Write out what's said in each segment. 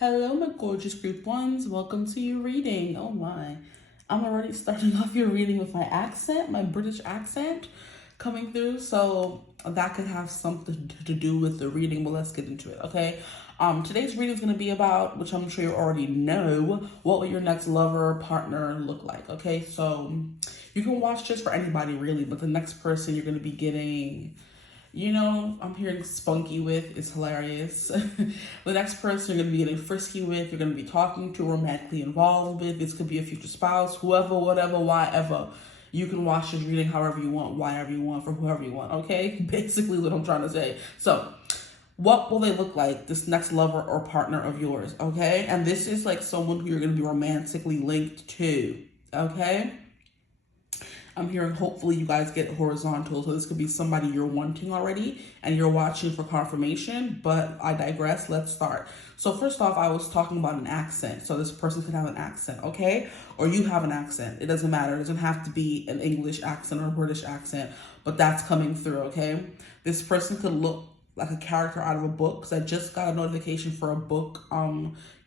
Hello, my gorgeous group ones. Welcome to your reading. Oh my. I'm already starting off your reading with my accent, my British accent coming through. So that could have something to do with the reading, but let's get into it, okay? Today's reading is going to be about, which I'm sure you already know, what will your next lover or partner look like, okay? So you can watch this for anybody really, but the next person you're going to be getting, you know, I'm hearing spunky with is hilarious. The next person you're going to be getting frisky with, you're going to be talking to, romantically involved with. This could be a future spouse, whoever, whatever, whatever. You can watch this reading however you want, whenever you want, for whoever you want, okay? Basically what I'm trying to say. So, what will they look like, this next lover or partner of yours, okay? And this is like someone who you're going to be romantically linked to, okay? I'm hearing hopefully you guys get horizontal. So this could be somebody you're wanting already and you're watching for confirmation, but I digress. Let's start. So first off, I was talking about an accent. So this person could have an accent, okay? Or you have an accent. It doesn't matter. It doesn't have to be an English accent or a British accent, but that's coming through, okay? This person could look like a character out of a book, because I just got a notification for a book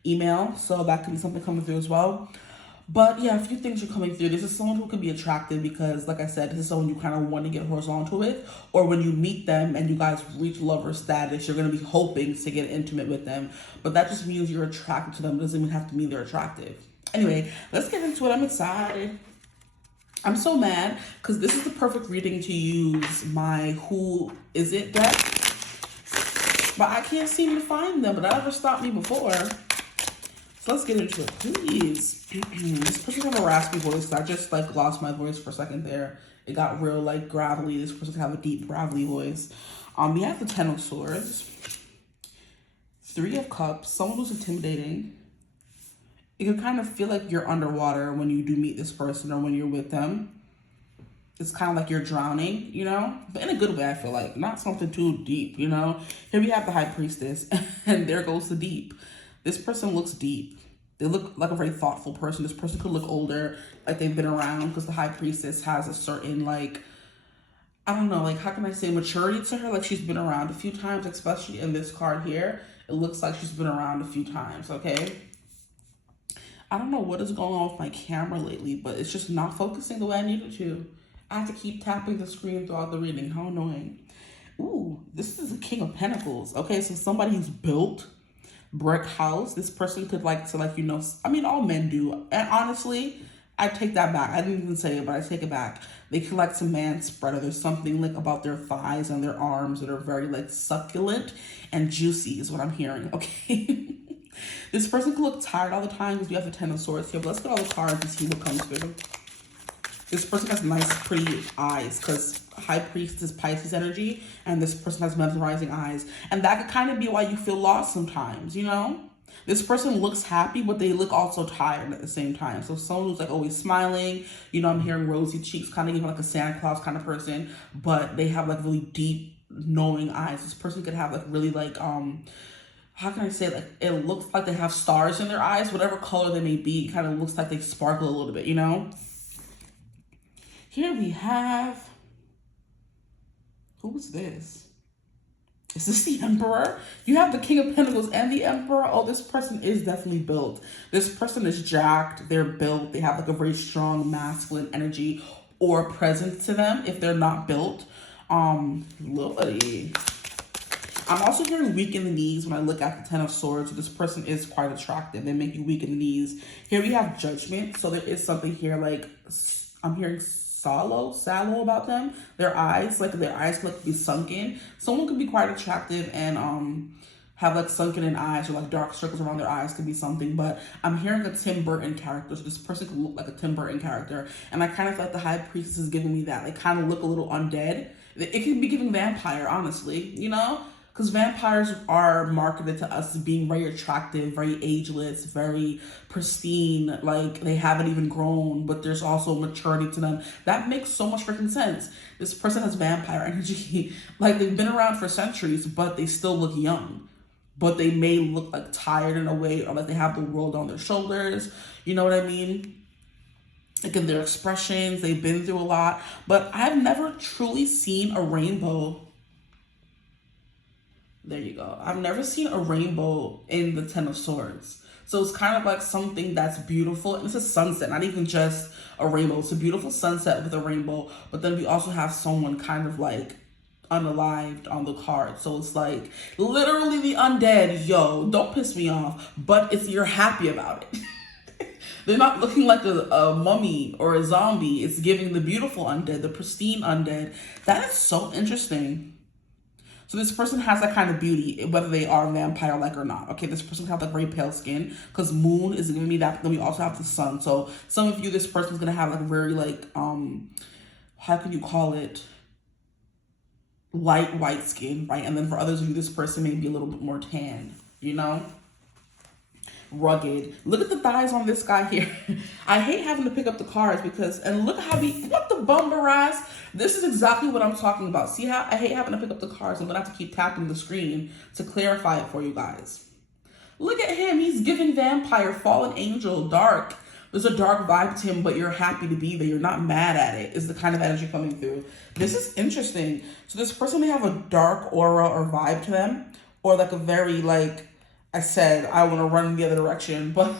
email. So that could be something coming through as well. But yeah, a few things are coming through. This is someone who can be attractive because, like I said, this is someone you kind of want to get horizontal with. Or when you meet them and you guys reach lover status, you're going to be hoping to get intimate with them. But that just means you're attracted to them. It doesn't even have to mean they're attractive. Anyway, let's get into it. I'm excited. I'm so mad because this is the perfect reading to use my Who Is It deck. But I can't seem to find them. But that never stopped me before. So let's get into it, please. This person have a raspy voice. I just like lost my voice for a second there. It got real like gravelly. This person have a deep gravelly voice. We have the Ten of Swords, Three of Cups. Someone who's intimidating. You can kind of feel like you're underwater when you do meet this person or when you're with them. It's kind of like you're drowning, you know, but in a good way. I feel like not something too deep, you know. Here we have the High Priestess, and there goes the deep. This person looks deep. They look like a very thoughtful person. This person could look older, like they've been around, because the High Priestess has a certain, like, I don't know, like, how can I say, maturity to her? Like, she's been around a few times, especially in this card here. It looks like she's been around a few times, okay? I don't know what is going on with my camera lately, but it's just not focusing the way I need it to. I have to keep tapping the screen throughout the reading. How annoying. Ooh, this is a King of Pentacles. Okay, so somebody who's built brick house. This person could like to, like, you know, I mean, all men do. And honestly, I take that back. I didn't even say it, but I take it back. They could like to man spreader. There's something like about their thighs and their arms that are very like succulent and juicy is what I'm hearing, okay? This person could look tired all the time because we have the Ten of Swords here, but let's get all the cards and see what comes through. This person has nice, pretty eyes because High Priest is Pisces energy, and this person has mesmerizing eyes. And that could kind of be why you feel lost sometimes, you know? This person looks happy, but they look also tired at the same time. So someone who's like always smiling, you know, I'm hearing rosy cheeks, kind of even like a Santa Claus kind of person, but they have like really deep, knowing eyes. This person could have like really like, how can I say, like, it looks like they have stars in their eyes, whatever color they may be, it kind of looks like they sparkle a little bit, you know? Here we have, who's this? Is this the Emperor? You have the King of Pentacles and the Emperor. Oh, this person is definitely built. This person is jacked. They're built. They have like a very strong masculine energy or presence to them if they're not built. Lily. I'm also hearing weak in the knees when I look at the Ten of Swords. So this person is quite attractive. They make you weak in the knees. Here we have Judgment. So there is something here like, I'm hearing sallow about them. Their eyes, like their eyes look to be sunken. Someone could be quite attractive and have like sunken in eyes or like dark circles around their eyes could be something. But I'm hearing a Tim Burton character. So this person could look like a Tim Burton character. And I kind of feel like the High Priestess is giving me that. They kind of look a little undead. It could be giving vampire, honestly, you know? Because vampires are marketed to us as being very attractive, very ageless, very pristine, like they haven't even grown, but there's also maturity to them. That makes so much freaking sense. This person has vampire energy. Like they've been around for centuries, but they still look young. But they may look like tired in a way, or like they have the world on their shoulders. You know what I mean? Like in their expressions, they've been through a lot. But I've never truly seen a rainbow There you go. I've never seen a rainbow in the Ten of Swords. So it's kind of like something that's beautiful. And it's a sunset, not even just a rainbow. It's a beautiful sunset with a rainbow. But then we also have someone kind of like unalived on the card. So it's like literally the undead. Yo, don't piss me off. But you're happy about it. They're not looking like a mummy or a zombie. It's giving the beautiful undead, the pristine undead. That is so interesting. So this person has that kind of beauty, whether they are vampire-like or not. Okay, this person has like very pale skin because moon is giving me that. But then we also have the sun. So some of you, this person's gonna have like very like how can you call it? Light white skin, right? And then for others of you, this person may be a little bit more tan, you know? Rugged. Look at the thighs on this guy here. I hate having to pick up the cards because, and look how what the bumper ass. This is exactly what I'm talking about. See how I hate having to pick up the cards. I'm gonna have to keep tapping the screen to clarify it for you guys. Look at him. He's giving vampire, fallen angel, dark. There's a dark vibe to him, but you're happy to be there. You're not mad at it, is the kind of energy coming through. This is interesting. So this person may have a dark aura or vibe to them, or like a very like, I said, I want to run in the other direction, but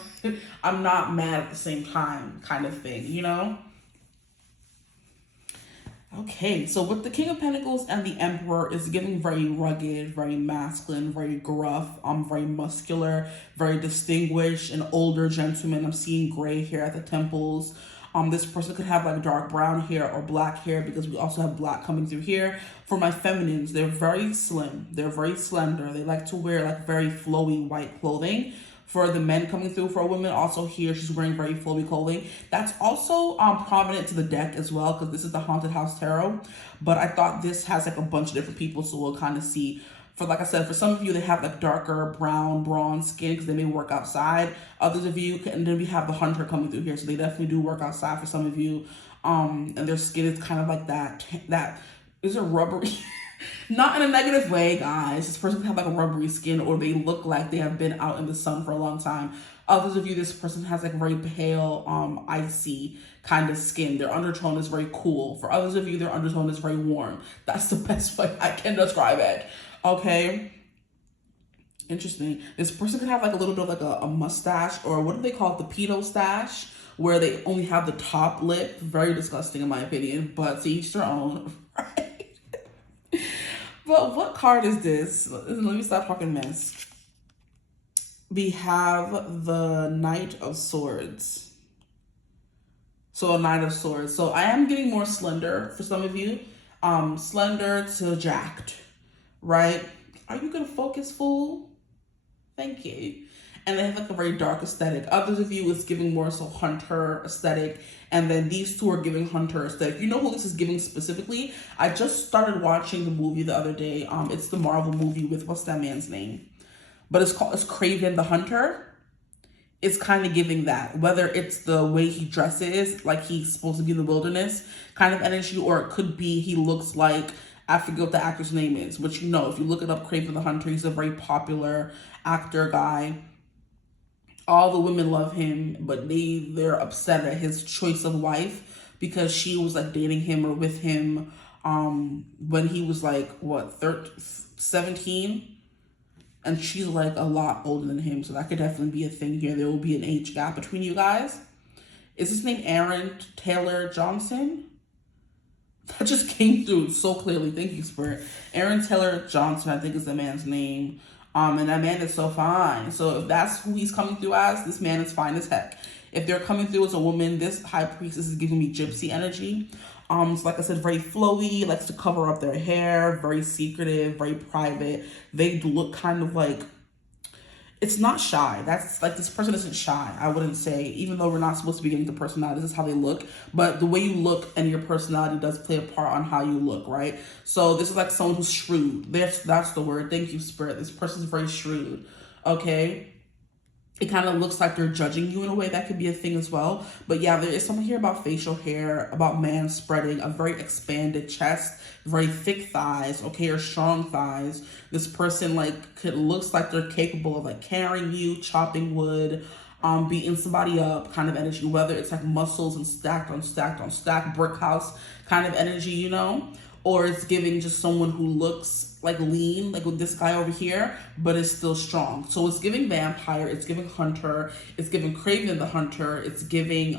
I'm not mad at the same time kind of thing, you know? Okay, so with the King of Pentacles and the Emperor is giving very rugged, very masculine, very gruff, very muscular, very distinguished, an older gentleman. I'm seeing gray hair at the temples. This person could have like dark brown hair or black hair because we also have black coming through here. For my feminines, they're very slim. They're very slender. They like to wear like very flowy white clothing. For the men coming through, for a woman also here, she's wearing very flowy clothing. That's also prominent to the deck as well because this is the Haunted House Tarot. But I thought this has like a bunch of different people, so we'll kind of see. For like I said, for some of you, they have like darker brown, bronze skin because they may work outside. Others of you, and then we have the Hunter coming through here, so they definitely do work outside for some of you. And their skin is kind of like that is it rubbery? Not in a negative way, guys. This person can have like a rubbery skin, or they look like they have been out in the sun for a long time. Others of you, this person has like very pale, icy kind of skin. Their undertone is very cool. For others of you, their undertone is very warm. That's the best way I can describe it. Okay. Interesting. This person could have like a little bit of like a mustache, or what do they call it? The pedo stash, where they only have the top lip. Very disgusting in my opinion, but to each their own, right? But what card is this? Let me stop talking mess. We have the Knight of Swords. So a Knight of Swords. So I am getting more slender for some of you. Slender to jacked, right? Are you gonna focus, fool? Thank you. And they have like a very dark aesthetic. Others of you is giving more so hunter aesthetic. And then these two are giving hunter aesthetic. You know who this is giving specifically? I just started watching the movie the other day. It's the Marvel movie with, what's that man's name? But it's Kraven the Hunter. It's kind of giving that. Whether it's the way he dresses, like he's supposed to be in the wilderness kind of energy, or it could be he looks like, I forget what the actor's name is, but you know, if you look it up, Kraven the Hunter, he's a very popular actor guy. All the women love him, but they're upset at his choice of wife because she was like dating him or with him when he was like, what, 17? And she's like a lot older than him, so that could definitely be a thing here. There will be an age gap between you guys. Is his name Aaron Taylor Johnson? That just came through so clearly. Thank you, Spirit. Aaron Taylor Johnson, I think is the man's name. And that man is so fine. So if that's who he's coming through as, this man is fine as heck. If they're coming through as a woman, this high priestess is giving me gypsy energy. So like I said, very flowy, likes to cover up their hair, very secretive, very private. They look kind of like, it's not shy. That's like, this person isn't shy, I wouldn't say, even though we're not supposed to be getting the personality, this is how they look. But the way you look and your personality does play a part on how you look, right? So this is like someone who's shrewd. That's the word. Thank you, Spirit. This person's very shrewd, okay? It kind of looks like they're judging you in a way. That could be a thing as well. But yeah, there is something here about facial hair, about man spreading, a very expanded chest, very thick thighs, okay, or strong thighs. This person like looks like they're capable of like carrying you, chopping wood, beating somebody up kind of energy, whether it's like muscles and stacked on stacked on stacked, brick house kind of energy, you know? or it's giving just someone who looks like lean, like with this guy over here, but is still strong. So it's giving vampire, it's giving hunter, it's giving Kraven the hunter, it's giving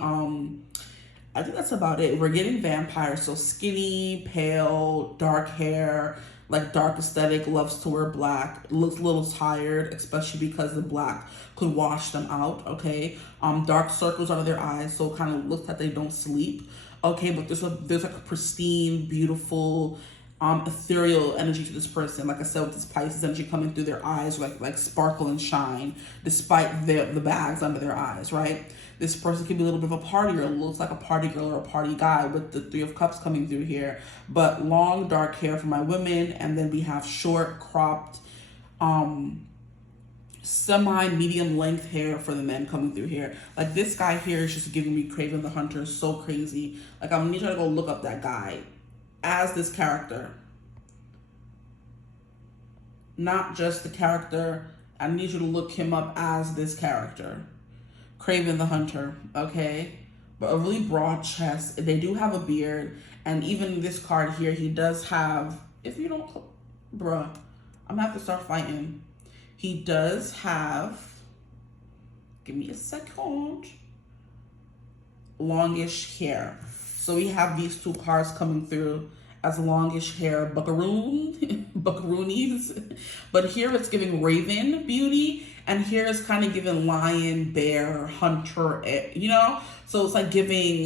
I think that's about it. We're getting vampire, so skinny, pale, dark hair, like dark aesthetic, loves to wear black, looks a little tired, especially because the black could wash them out, okay? Dark circles under their eyes, so it kind of looks like they don't sleep, okay? But there's like a pristine, beautiful, ethereal energy to this person. Like I said, with this Pisces energy coming through their eyes, like sparkle and shine, despite the bags under their eyes, right? This person could be a little bit of a partier, looks like a party girl or a party guy with the Three of Cups coming through here. But long, dark hair for my women, and then we have short, cropped, semi-medium length hair for the men coming through here. Like this guy here is just giving me Kraven the Hunter, so crazy. Like I'm gonna need you to go look up that guy as this character. Not just the character, I need you to look him up as this character. Kraven the Hunter, okay? But a really broad chest. They do have a beard. And even this card here, he does have, if you don't, bruh, I'm gonna have to start fighting. He does have, give me a second, longish hair. So we have these two cards coming through as longish hair buckaroonies. But here it's giving Raven beauty, and here it's kind of giving lion, bear, hunter, you know? So it's like giving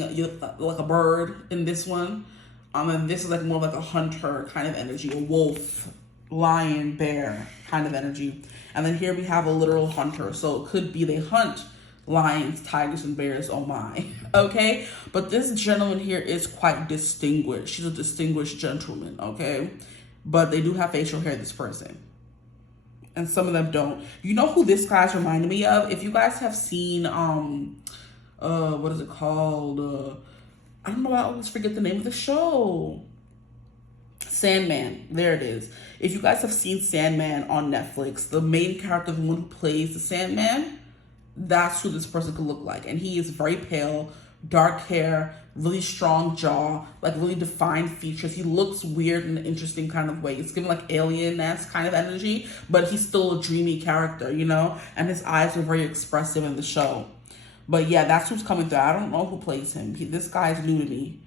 like a bird in this one. And this is like more like a hunter kind of energy, a wolf, lion, bear kind of energy. And then here we have a literal hunter. So it could be they hunt lions, tigers, and bears, oh my, okay? But this gentleman here is quite distinguished. She's a distinguished gentleman, okay? But they do have facial hair, this person. And some of them don't. You know who this guy's reminding me of? If you guys have seen, what is it called? I don't know, I always forget the name of the show. Sandman, there it is. If you guys have seen Sandman on Netflix, the main character, the one who plays the Sandman, that's who this person could look like. And he is very pale, dark hair, really strong jaw, like really defined features. He looks weird in an interesting kind of way. It's giving like alien-esque kind of energy, but he's still a dreamy character, you know? And his eyes were very expressive in the show. But yeah, that's who's coming through. I don't know who plays him. This guy is new to me.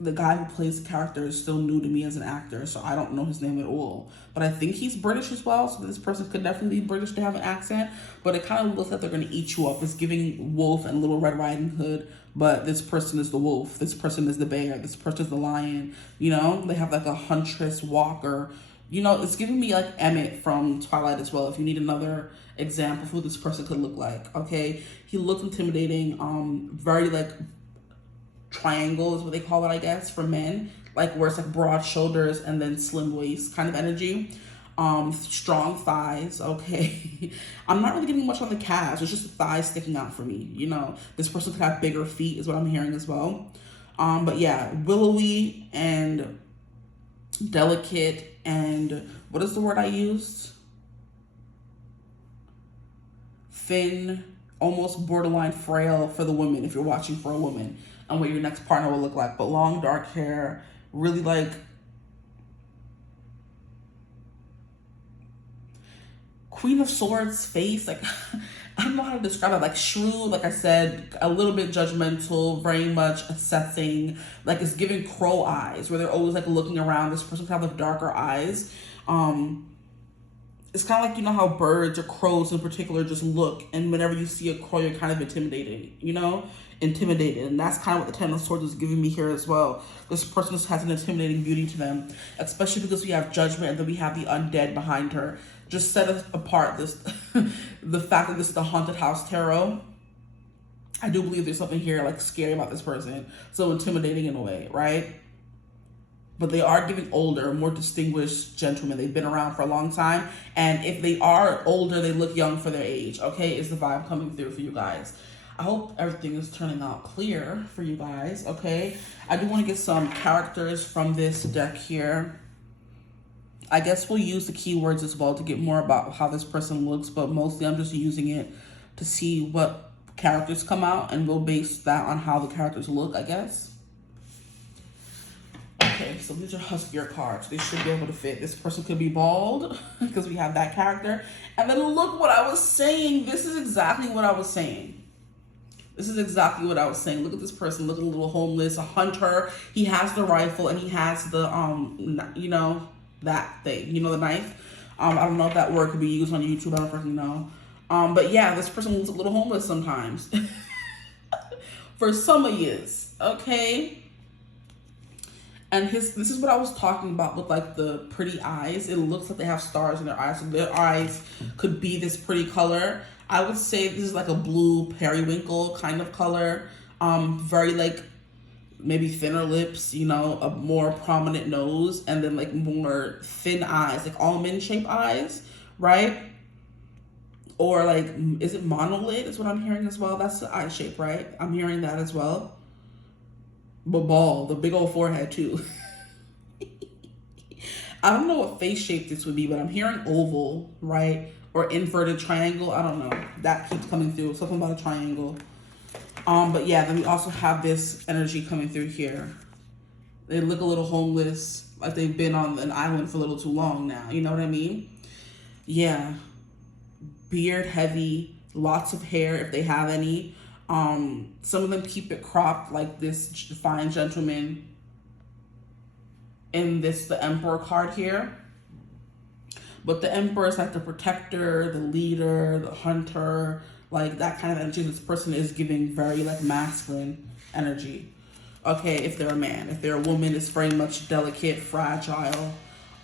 The guy who plays the character is still new to me as an actor, so I don't know his name at all. But I think he's British as well, so this person could definitely be British to have an accent. But it kind of looks like they're going to eat you up. It's giving wolf and Little Red Riding Hood, but this person is the wolf. This person is the bear. This person is the lion. You know, they have like a huntress walker. You know, it's giving me like Emmett from Twilight as well, if you need another example of who this person could look like, okay? He looks intimidating, very like triangle is what they call it, I guess, for men, like where it's like broad shoulders and then slim waist kind of energy. Strong thighs, okay? I'm not really getting much on the calves. It's just the thighs sticking out for me, you know? This person could have bigger feet is what I'm hearing as well. But yeah, willowy and delicate, and what is the word I used? Thin, almost borderline frail for the woman if you're watching for a woman, and what your next partner will look like. But long dark hair, really like Queen of Swords face, like I don't know how to describe it, like shrewd, like I said, a little bit judgmental, very much assessing, like it's giving crow eyes where they're always like looking around. This person can have like darker eyes. It's kind of like, you know how birds or crows in particular just look, and whenever you see a crow, you're kind of intimidated, you know? Intimidated. And that's kind of what the Ten of Swords is giving me here as well. This person just has an intimidating beauty to them, especially because we have Judgment and then we have the undead behind her. Just set apart this, the fact that this is the Haunted House Tarot. I do believe there's something here like scary about this person. So intimidating in a way, right? But they are giving older, more distinguished gentlemen. They've been around for a long time. And if they are older, they look young for their age, okay? Is the vibe coming through for you guys. I hope everything is turning out clear for you guys, okay? I do want to get some characters from this deck here. I guess we'll use the keywords as well to get more about how this person looks, but mostly I'm just using it to see what characters come out, and we'll base that on how the characters look, I guess. Okay, so these are huskier cards. They should be able to fit. This person could be bald because we have that character. And then look what I was saying. This is exactly what I was saying. This is exactly what I was saying. Look at this person. Look at a little homeless, a hunter. He has the rifle and he has the, you know, that thing. You know, the knife. I don't know if that word could be used on YouTube. I don't freaking know. But yeah, this person looks a little homeless sometimes. For some of yous, okay? And this is what I was talking about with like the pretty eyes. It looks like they have stars in their eyes. So their eyes could be this pretty color. I would say this is like a blue periwinkle kind of color. Very like maybe thinner lips, you know, a more prominent nose, and then like more thin eyes, like almond shaped eyes, right? Or like, is it monolid is what I'm hearing as well? That's the eye shape, right? I'm hearing that as well. But bald, the big old forehead too. I don't know what face shape this would be, but I'm hearing oval, right? Or inverted triangle. I don't know. That keeps coming through. Something about a triangle. But yeah, then we also have this energy coming through here. They look a little homeless, like they've been on an island for a little too long now. You know what I mean? Yeah. Beard heavy, lots of hair if they have any. Some of them keep it cropped like this fine gentleman in the Emperor card here. But the Emperor is like the protector, the leader, the hunter, like that kind of energy. This person is giving very like masculine energy. Okay, if they're a man. If they're a woman, it's very much delicate, fragile.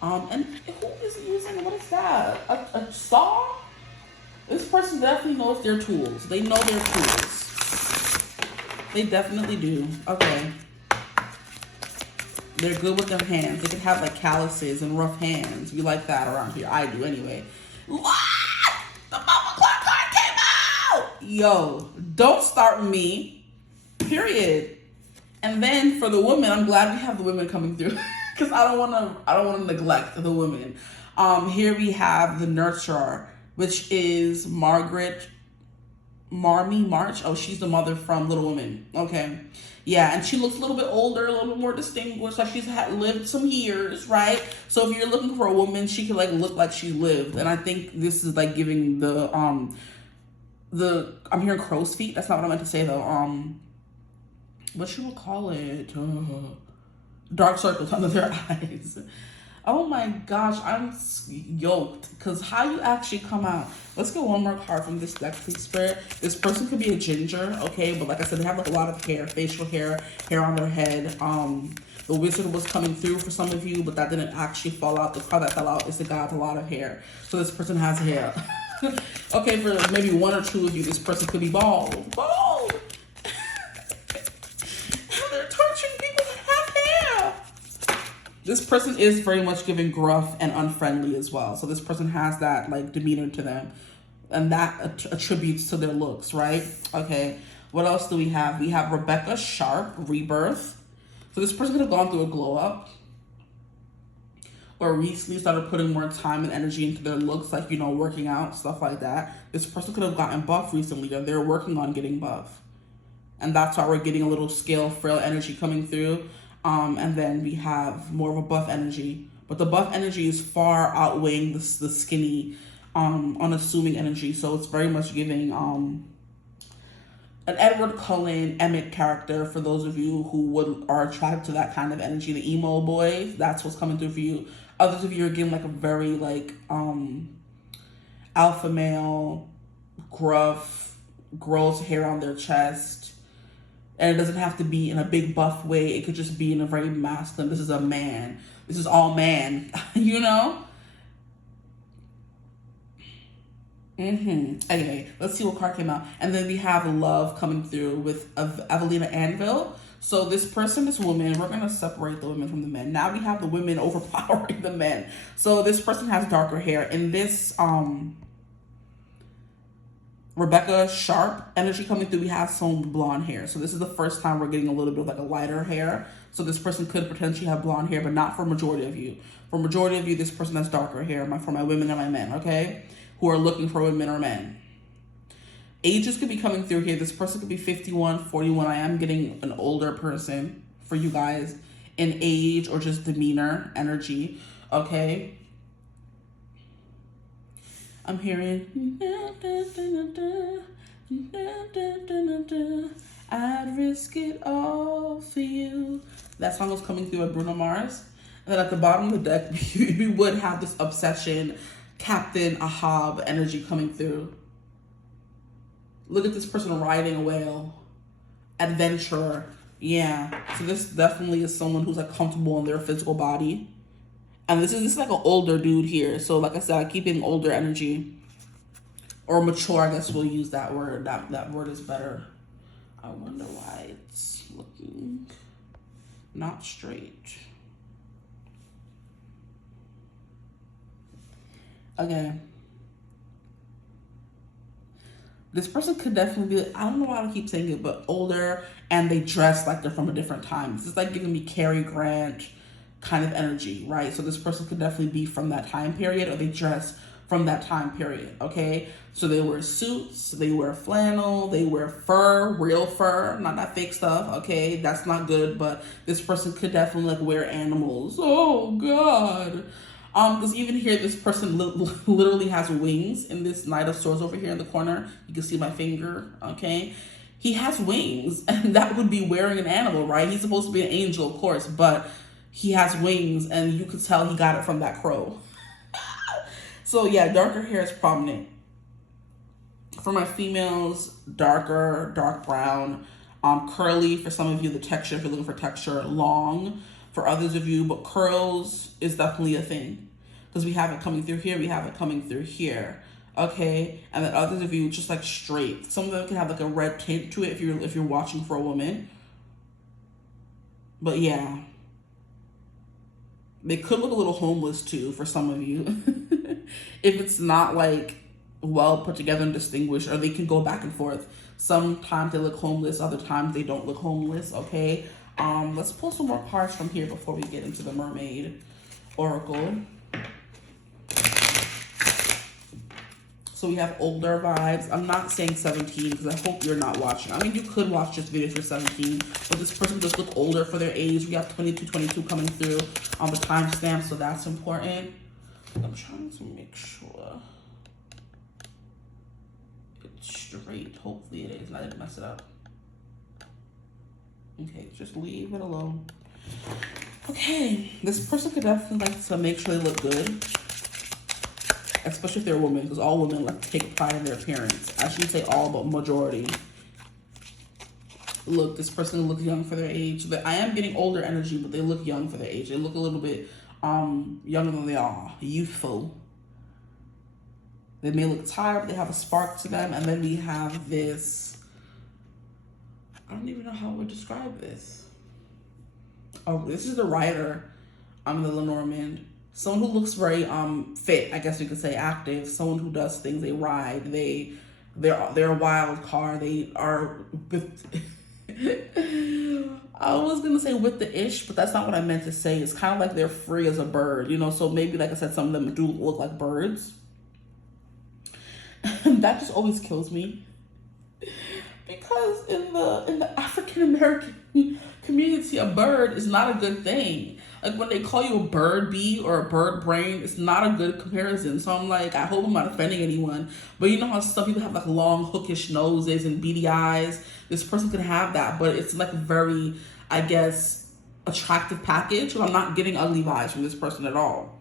And who is using, what is that? A saw? This person definitely knows their tools. They know their tools. They definitely do. Okay. They're good with their hands. They could have like calluses and rough hands. We like that around here. I do anyway. What? The mama clock card came out! Yo, don't start with me. Period. And then for the women, I'm glad we have the women coming through. Because I don't wanna neglect the women. Here we have the nurturer, which is Marmy March. Oh, she's the mother from Little Women. Okay. Yeah, and she looks a little bit older, a little bit more distinguished, like she's lived some years, right? So if you're looking for a woman, she could like look like she lived. And I think this is like giving I'm hearing crow's feet. That's not what I meant to say though. What you would call it? Dark circles under their eyes. Oh my gosh, I'm yoked. Because how you actually come out. Let's get one more card from this deck, please, Spirit. This person could be a ginger, okay? But like I said, they have like a lot of hair, facial hair on their head. The wizard was coming through for some of you, but that didn't actually fall out. The card that fell out is the guy with a lot of hair. So this person has hair. Okay, for maybe one or two of you, this person could be bald. Bald! They're torturing people that have hair. This person is very much giving gruff and unfriendly as well. So this person has that like demeanor to them, and that attributes to their looks, right? Okay, what else do we have? We have Rebecca Sharp, Rebirth. So this person could have gone through a glow up, or recently started putting more time and energy into their looks, like, you know, working out, stuff like that. This person could have gotten buff recently, or they're working on getting buff. And that's why we're getting a little scale, frail energy coming through. And then we have more of a buff energy. But the buff energy is far outweighing the skinny, unassuming energy. So it's very much giving an Edward Cullen Emmett character for those of you who are attracted to that kind of energy. The emo boy, that's what's coming through for you. Others of you are getting like a very like alpha male, gruff, grows hair on their chest. And it doesn't have to be in a big buff way. It could just be in a very masculine. This is a man. This is all man, you know? Anyway, let's see what card came out. And then we have love coming through with Evelina Anvil. So this person, this woman, we're going to separate the women from the men. Now we have the women overpowering the men. So this person has darker hair. In this Rebecca Sharp energy coming through, we have some blonde hair. So this is the first time we're getting a little bit of like a lighter hair. So this person could potentially have blonde hair, but not for majority of you. For majority of you, this person has darker hair. For my women and my men, okay? Who are looking for women or men. Ages could be coming through here. This person could be 51, 41. I am getting an older person for you guys in age or just demeanor, energy, okay? I'm hearing, I'd risk it all for you. That song was coming through at Bruno Mars. And then at the bottom of the deck, we would have this obsession, Captain Ahab energy coming through. Look at this person riding a whale. Adventurer. Yeah. So this definitely is someone who's like comfortable in their physical body. And this is like an older dude here. So like I said, I keep getting older energy. Or mature, I guess we'll use that word. That word is better. I wonder why it's looking not straight. Okay. This person could definitely be, I don't know why I keep saying it, but older, and they dress like they're from a different time. This is like giving me Cary Grant kind of energy, right? So this person could definitely be from that time period, or they dress from that time period, okay? So they wear suits, they wear flannel, they wear fur, real fur, not that fake stuff, okay? That's not good, but this person could definitely like wear animals. Oh, God. Because even here, this person literally has wings in this Knight of Swords over here in the corner. You can see my finger, okay? He has wings, and that would be wearing an animal, right? He's supposed to be an angel, of course, but he has wings, and you could tell he got it from that crow. So yeah, darker hair is prominent. For my females, dark brown, curly for some of you, the texture, if you're looking for texture, long for others of you, but curls is definitely a thing. Because we have it coming through here, we have it coming through here. Okay, and then others of you just like straight. Some of them can have like a red tint to it if you're watching for a woman. But yeah. They could look a little homeless too for some of you. If it's not like well put together and distinguished, or they can go back and forth. Sometimes they look homeless, other times they don't look homeless, okay? Let's pull some more cards from here before we get into the Mermaid Oracle. So we have older vibes. I'm not saying 17 because I hope you're not watching. I mean, you could watch this video if you're 17, but this person just look older for their age. We have 22 coming through on the timestamp, so that's important. I'm trying to make sure it's straight. Hopefully it is. I didn't mess it up. Okay, just leave it alone. Okay, this person could definitely like to make sure they look good. Especially if they're a woman, because all women like to take pride in their appearance. I shouldn't say all, but majority. Look, this person looks young for their age. But I am getting older energy, but they look young for their age. They look a little bit younger than they are, youthful. They may look tired, but they have a spark to them. And then we have this, I don't even know how I would describe this. Oh, this is the writer, the Lenormand. Someone who looks very fit, I guess you could say, active. Someone who does things. They ride. They're a wild card. They are with. I was gonna say with the ish, but that's not what I meant to say. It's kind of like they're free as a bird, you know. So maybe, like I said, some of them do look like birds. That just always kills me, because in the African American community, a bird is not a good thing. Like when they call you a bird bee or a bird brain, it's not a good comparison. So I'm like, I hope I'm not offending anyone. But you know how some people have like long hookish noses and beady eyes? This person could have that, but it's like a very, I guess, attractive package. So I'm not getting ugly vibes from this person at all.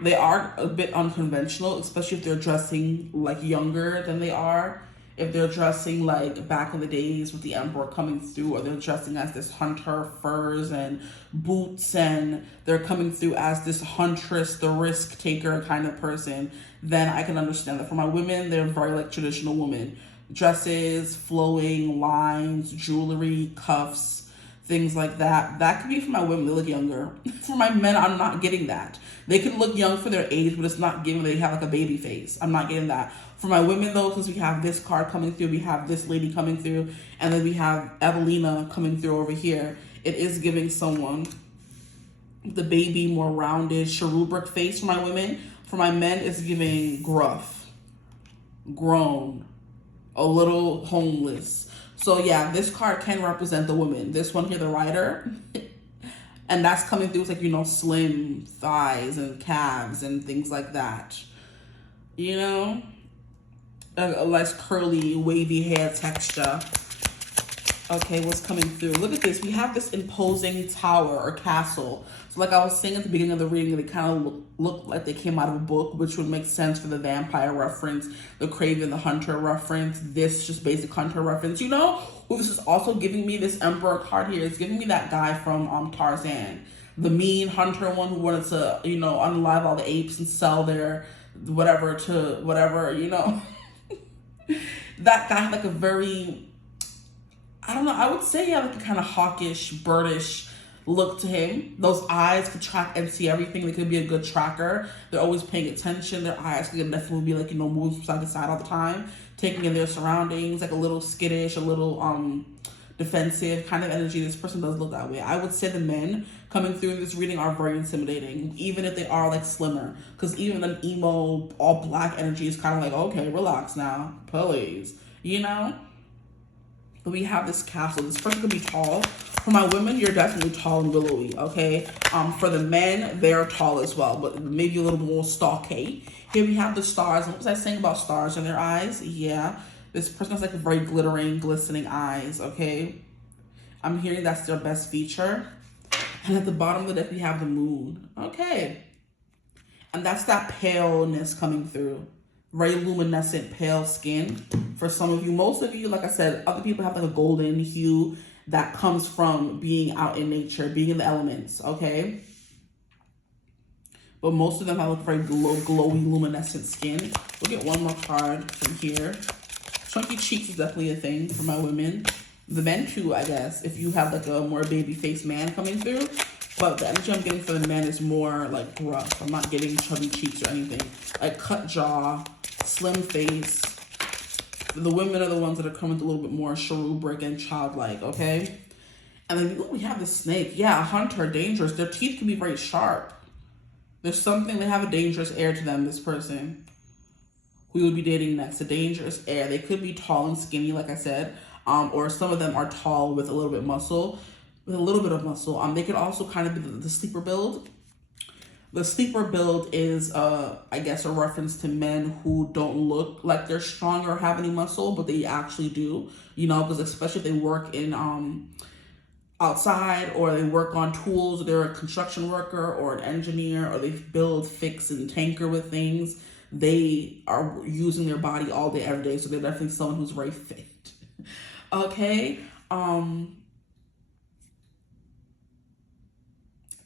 They are a bit unconventional, especially if they're dressing like younger than they are. If they're dressing like back in the days with the emperor coming through, or they're dressing as this hunter, furs and boots, and they're coming through as this huntress, the risk taker kind of person, then I can understand that. For my women, they're very like traditional women. Dresses, flowing lines, jewelry, cuffs, things like that. That could be for my women, they look younger. For my men, I'm not getting that. They can look young for their age, but it's not giving they have like a baby face. I'm not getting that. For my women though, because we have this card coming through, we have this lady coming through, and then we have Evelina coming through over here. It is giving someone the baby, more rounded, cherubic face for my women. For my men, it's giving gruff, grown, a little homeless. So yeah, this card can represent the woman. This one here, the rider. And that's coming through. It's like, you know, slim thighs and calves and things like that. You know? A nice curly, wavy hair texture. Okay, what's coming through? Look at this. We have this imposing tower or castle. So like I was saying at the beginning of the reading, they kind of look like they came out of a book, which would make sense for the vampire reference, the Craven, the Hunter reference, this just basic Hunter reference. You know, well, this is also giving me this Emperor card here. It's giving me that guy from Tarzan, the mean hunter one who wanted to, you know, unalive all the apes and sell their whatever to whatever, you know. That guy had like a very, I don't know, I would say he had like a kind of hawkish, birdish look to him. Those eyes could track and see everything. They could be a good tracker. They're always paying attention. Their eyes could definitely be like, you know, moving from side to side all the time, taking in their surroundings, like a little skittish, a little defensive kind of energy. This person does look that way. I would say the men coming through in this reading are very intimidating, even if they are like slimmer, because even an emo all black energy is kind of like, okay, relax now, please, you know. But we have this castle. This person could be tall. For my women, you're definitely tall and willowy, okay? For the men, they're tall as well, but maybe a little more stocky. Here we have the stars. What was I saying about stars in their eyes? Yeah. This person has like very glittering, glistening eyes, okay? I'm hearing that's their best feature. And at the bottom of the deck, we have the moon. Okay. And that's that paleness coming through. Very luminescent, pale skin. For some of you, most of you, like I said, other people have like a golden hue that comes from being out in nature, being in the elements, okay? But most of them have a very glowy, luminescent skin. We'll get one more card from here. Chunky cheeks is definitely a thing for my women. The men too, I guess, if you have like a more baby face man coming through. But the energy I'm getting for the men is more like gruff. I'm not getting chubby cheeks or anything. Like cut jaw, slim face. The women are the ones that are coming with a little bit more cherubic and childlike, okay? And then we have the snake. Yeah, hunter, dangerous. Their teeth can be very sharp. There's something, they have a dangerous air to them, this person who you'll be dating next, a dangerous air. They could be tall and skinny, like I said, or some of them are tall with a little bit of muscle. They could also kind of be the sleeper build. The sleeper build is, I guess, a reference to men who don't look like they're strong or have any muscle, but they actually do, you know, because especially if they work in outside, or they work on tools, or they're a construction worker or an engineer, or they build, fix, and tinker with things. They are using their body all day, every day, so they're definitely someone who's very fit. Okay, kind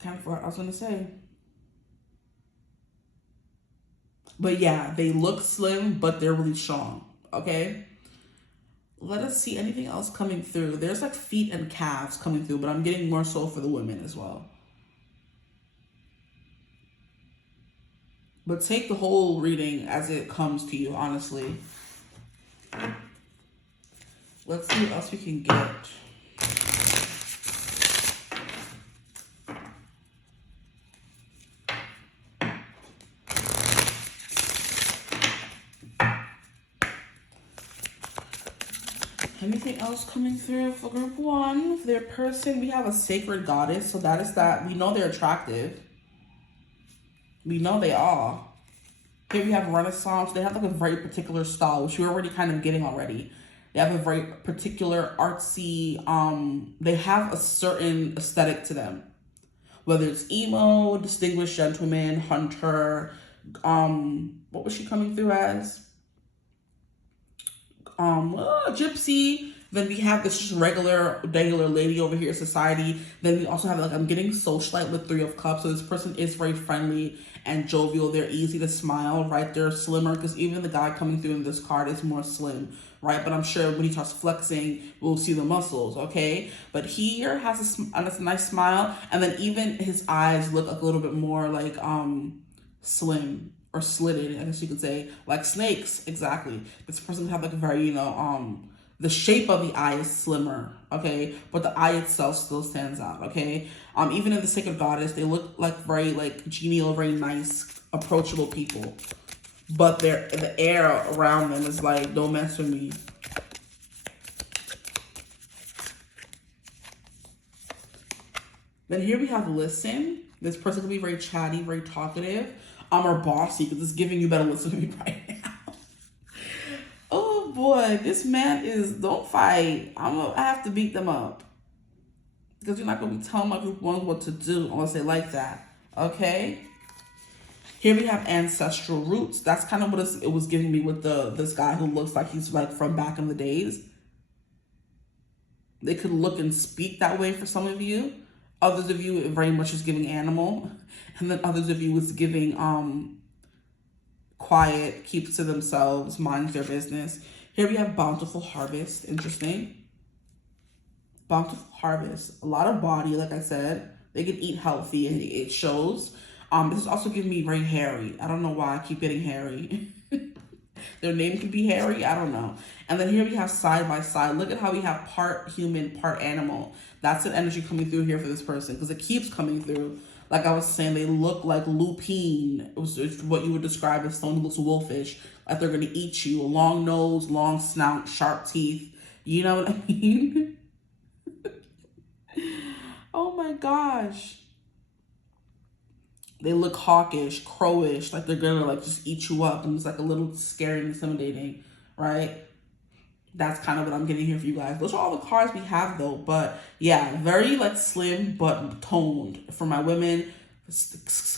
of forgot what I was gonna say. But yeah, they look slim, but they're really strong, okay? Let us see anything else coming through. There's like feet and calves coming through, but I'm getting more so for the women as well. But take the whole reading as it comes to you, honestly. Let's see what else we can get. Anything else coming through for group one? For their person, we have a sacred goddess. So that is that. We know they're attractive. We know they are. Here we have Renaissance. They have like a very particular style, which you're already kind of getting already. They have a very particular artsy, they have a certain aesthetic to them. Whether it's emo, distinguished gentleman, hunter, what was she coming through as? Gypsy. Then we have this just regular lady over here, society. Then we also have like, I'm getting socialite with 3 of Cups. So this person is very friendly and jovial. They're easy to smile, right? They're slimmer, because even the guy coming through in this card is more slim, right? But I'm sure when he starts flexing, we'll see the muscles, okay? But here has a nice smile. And then even his eyes look a little bit more like slim or slitted, I guess you could say, like snakes. Exactly. This person have like a very, you know, the shape of the eye is slimmer, okay? But the eye itself still stands out, okay? Even in the Sacred Goddess, they look like very like genial, very nice, approachable people. But the air around them is like, don't mess with me. Then here we have listen. This person could be very chatty, very talkative, or bossy, because it's giving you better listen to me right now. Oh boy, this man is, don't fight. I have to beat them up. Because you're not going to be telling my group one what to do unless they like that. Okay? Here we have ancestral roots. That's kind of what it was giving me with this guy who looks like he's like from back in the days. They could look and speak that way for some of you. Others of you, it very much is giving animal. And then others of you is giving quiet, keeps to themselves, minds their business. Here we have bountiful harvest. Interesting. Bountiful harvest. A lot of body, like I said. They can eat healthy and it shows. This is also giving me very hairy. I don't know why I keep getting hairy. Their name could be Harry. I don't know. And then here we have side by side. Look at how we have part human, part animal. That's an energy coming through here for this person because it keeps coming through. Like I was saying, they look like lupine. It's what you would describe as someone who looks wolfish. Like they're going to eat you. A long nose, long snout, sharp teeth. You know what I mean? Oh my gosh. They look hawkish, crowish, like they're gonna like just eat you up, and it's like a little scary and intimidating, right? That's kind of what I'm getting here for you guys. Those are all the cards we have though, but yeah, very like slim but toned. For my women,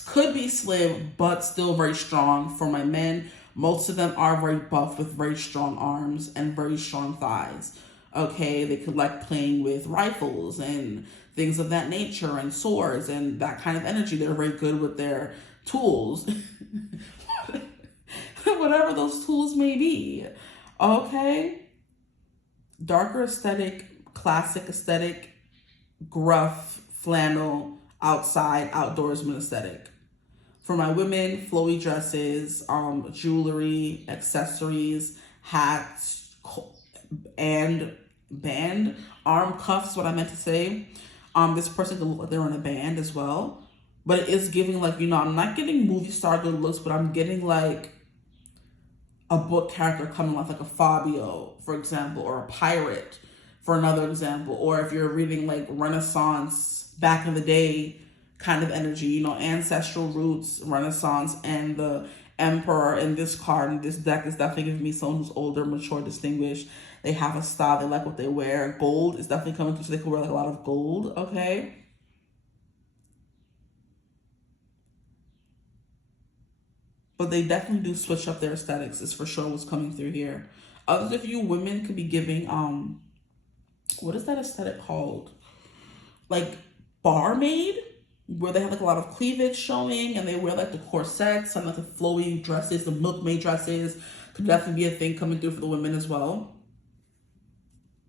could be slim but still very strong. For my men, most of them are very buff with very strong arms and very strong thighs. Okay, they could like playing with rifles and things of that nature and swords and that kind of energy. They're very good with their tools. Whatever those tools may be. Okay. Darker aesthetic, classic aesthetic, gruff, flannel, outside, outdoorsman aesthetic. For my women, flowy dresses, jewelry, accessories, hats, and band, arm cuffs, what I meant to say. This person could look like they're in a band as well. But it is giving like, you know, I'm not getting movie star good looks, but I'm getting like a book character coming off like a Fabio, for example, or a pirate, for another example. Or if you're reading like Renaissance, back in the day kind of energy, you know, ancestral roots, Renaissance, and the Emperor in this card and this deck is definitely giving me someone who's older, mature, distinguished. They have a style. They like what they wear. Gold is definitely coming through, so they can wear like a lot of gold, okay? But they definitely do switch up their aesthetics. Is for sure what's coming through here. Others of you women could be giving, what is that aesthetic called? Like barmaid, where they have like a lot of cleavage showing and they wear like the corsets and like the flowy dresses, the milkmaid dresses. Could definitely be a thing coming through for the women as well.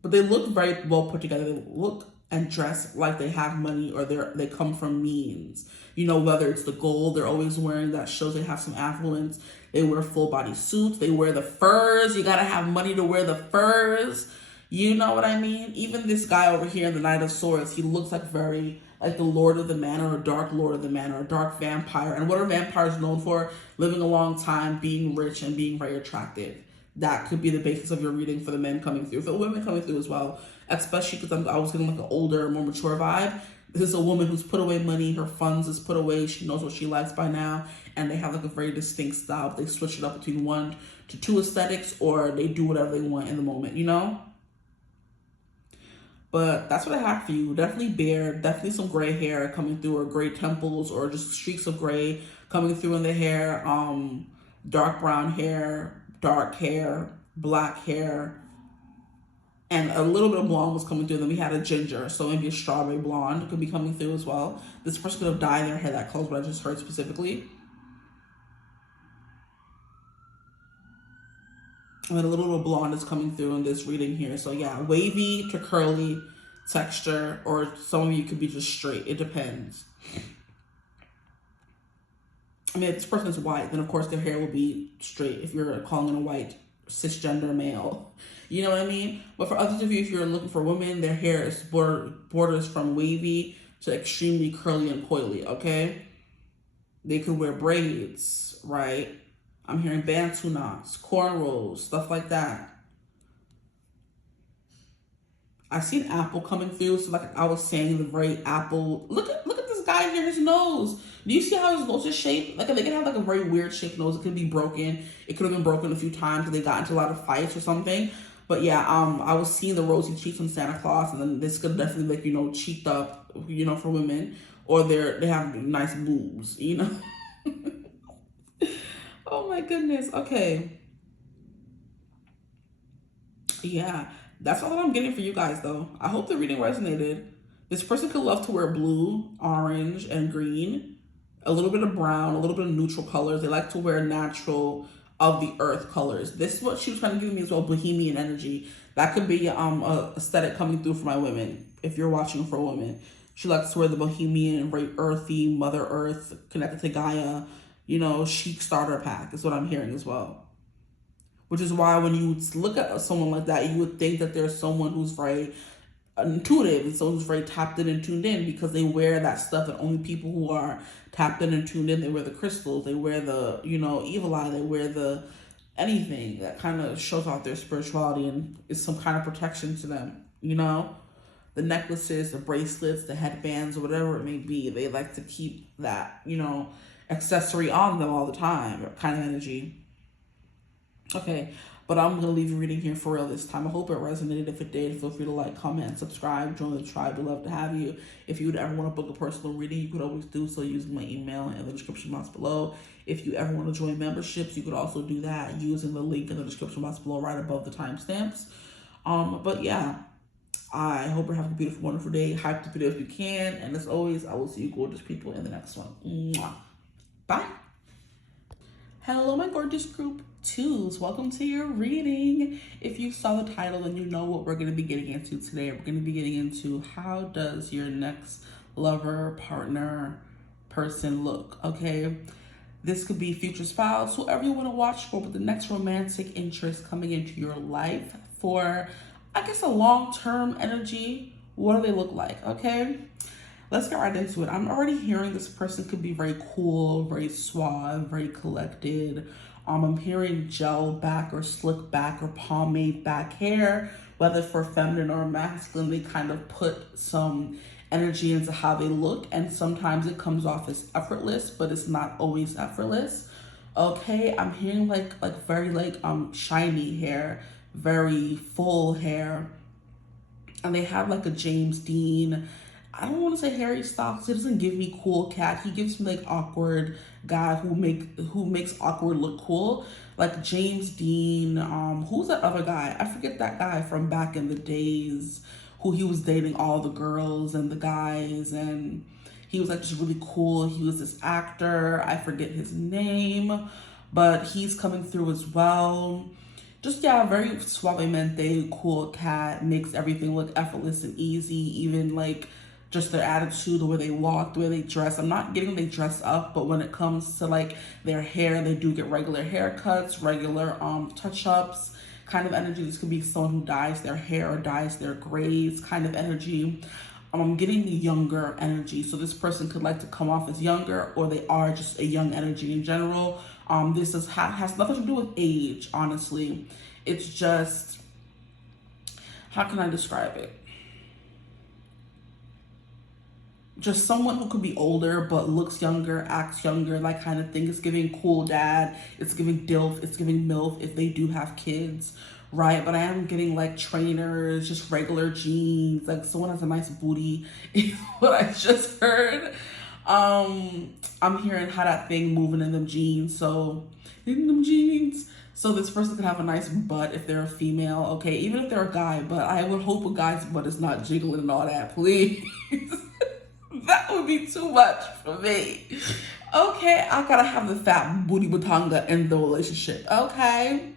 But they look very well put together. They look and dress like they have money or they come from means. You know, whether it's the gold, they're always wearing that shows they have some affluence. They wear full body suits. They wear the furs. You gotta have money to wear the furs. You know what I mean? Even this guy over here, the Knight of Swords, he looks like very like the Lord of the Manor, or a dark Lord of the Manor, or a dark vampire. And what are vampires known for? Living a long time, being rich, and being very attractive. That could be the basis of your reading for the men coming through, for the women coming through as well, especially because I was getting like an older, more mature vibe. This is a woman who's put away money, her funds is put away, she knows what she likes by now, and they have like a very distinct style. They switch it up between 1 to 2 aesthetics, or they do whatever they want in the moment, you know? But that's what I have for you. Definitely beard, definitely some gray hair coming through, or gray temples, or just streaks of gray coming through in the hair, dark brown hair, dark hair, black hair, and a little bit of blonde was coming through. Then we had a ginger, so maybe a strawberry blonde could be coming through as well. This person could have dyed their hair that color, but I just heard specifically. And then a little bit of blonde is coming through in this reading here. So yeah, wavy to curly texture, or some of you could be just straight. It depends. I mean, if this person is white, then of course their hair will be straight if you're calling it a white cisgender male. You know what I mean? But for others of you, if you're looking for women, their hair is borders from wavy to extremely curly and coily, okay? They could wear braids, right? I'm hearing bantu knots, cornrows, stuff like that. I see an apple coming through. So like I was saying, the very apple. Look at this guy here, his nose. Do you see how his nose is shaped? Like they can have like a very weird shaped nose. It can be broken. It could have been broken a few times because they got into a lot of fights or something. But yeah, I was seeing the rosy cheeks on Santa Claus, and then this could definitely like, you know, cheeked up, you know, for women, or they have nice boobs, you know. Oh my goodness. Okay. Yeah, that's all that I'm getting for you guys though. I hope the reading resonated. This person could love to wear blue, orange, and green, a little bit of brown, a little bit of neutral colors. They like to wear natural of the earth colors. This is what she was trying to give me as well, bohemian energy. That could be a aesthetic coming through for my women. If you're watching for women, she likes to wear the bohemian, very earthy, Mother Earth, connected to Gaia, you know, chic starter pack is what I'm hearing as well. Which is why when you look at someone like that, you would think that there's someone who's very intuitive and someone who's very tapped in and tuned in, because they wear that stuff that only people who are tapped in and tuned in, they wear the crystals, they wear the, you know, evil eye, they wear the anything that kind of shows off their spirituality and is some kind of protection to them, you know? The necklaces, the bracelets, the headbands, or whatever it may be, they like to keep that, you know, accessory on them all the time, kind of energy. Okay, but I'm going to leave you reading here for real this time. I hope it resonated. If it did, feel free to like, comment, and subscribe. Join the tribe. We'd love to have you. If you would ever want to book a personal reading, you could always do so using my email in the description box below. If you ever want to join memberships, you could also do that using the link in the description box below right above the timestamps. But yeah, I hope you're having a beautiful, wonderful day. Hype the video if you can. And as always, I will see you gorgeous people in the next one. Mwah. Bye. Hello, my gorgeous group twos. Welcome to your reading. If you saw the title, then you know what we're going to be getting into today. We're going to be getting into how does your next lover, partner, person look, okay? This could be future spouse, whoever you want to watch for, but the next romantic interest coming into your life for, I guess, a long-term energy. What do they look like, okay? Let's get right into it. I'm already hearing this person could be very cool, very suave, very collected. I'm hearing gel back or slick back or pomade back hair, whether for feminine or masculine. They kind of put some energy into how they look, and sometimes it comes off as effortless, but it's not always effortless. Okay, I'm hearing like very shiny hair, very full hair, and they have like a James Dean. I don't want to say Harry Styles. It doesn't give me cool cat. He gives me like awkward guy who makes awkward look cool. Like James Dean. Who's that other guy? I forget that guy from back in the days who he was dating all the girls and the guys, and he was like just really cool. He was this actor. I forget his name, but he's coming through as well. Just, yeah, very suavemente, cool cat, makes everything look effortless and easy, even like just their attitude, the way they walk, the way they dress. I'm not getting they dress up, but when it comes to like their hair, they do get regular haircuts, regular touch-ups kind of energy. This could be someone who dyes their hair or dyes their grays kind of energy. I'm getting younger energy. So this person could like to come off as younger, or they are just a young energy in general. This has nothing to do with age, honestly. It's just, how can I describe it? Just someone who could be older but looks younger, acts younger, that kind of thing. It's giving cool dad, it's giving DILF, it's giving MILF if they do have kids, right? But I am getting like trainers, just regular jeans, like someone has a nice booty is what I just heard. I'm hearing how that thing moving in them jeans, so this person could have a nice butt if they're a female, okay, even if they're a guy, but I would hope a guy's butt is not jiggling and all that, please. That would be too much for me. Okay, I gotta have the fat booty batanga in the relationship. Okay.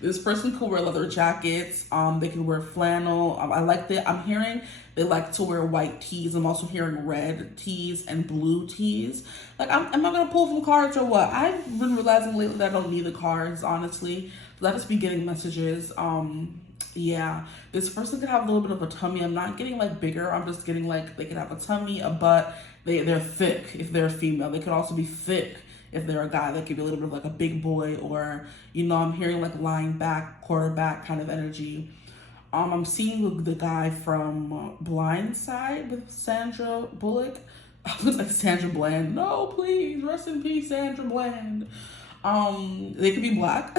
This person could wear leather jackets. They can wear flannel. I like that. I'm hearing they like to wear white tees. I'm also hearing red tees and blue tees. Like, am I gonna pull from cards or what? I've been realizing lately that I don't need the cards, honestly. Let us be getting messages. Yeah, this person could have a little bit of a tummy. I'm not getting like bigger. I'm just getting like they could have a tummy, a butt. They're thick if they're a female. They could also be thick if they're a guy. They could be a little bit of like a big boy, or, you know, I'm hearing like lying back, quarterback kind of energy. I'm seeing the guy from Blind Side with Sandra Bullock. I was like, Sandra Bland. No, please, rest in peace, Sandra Bland. They could be black.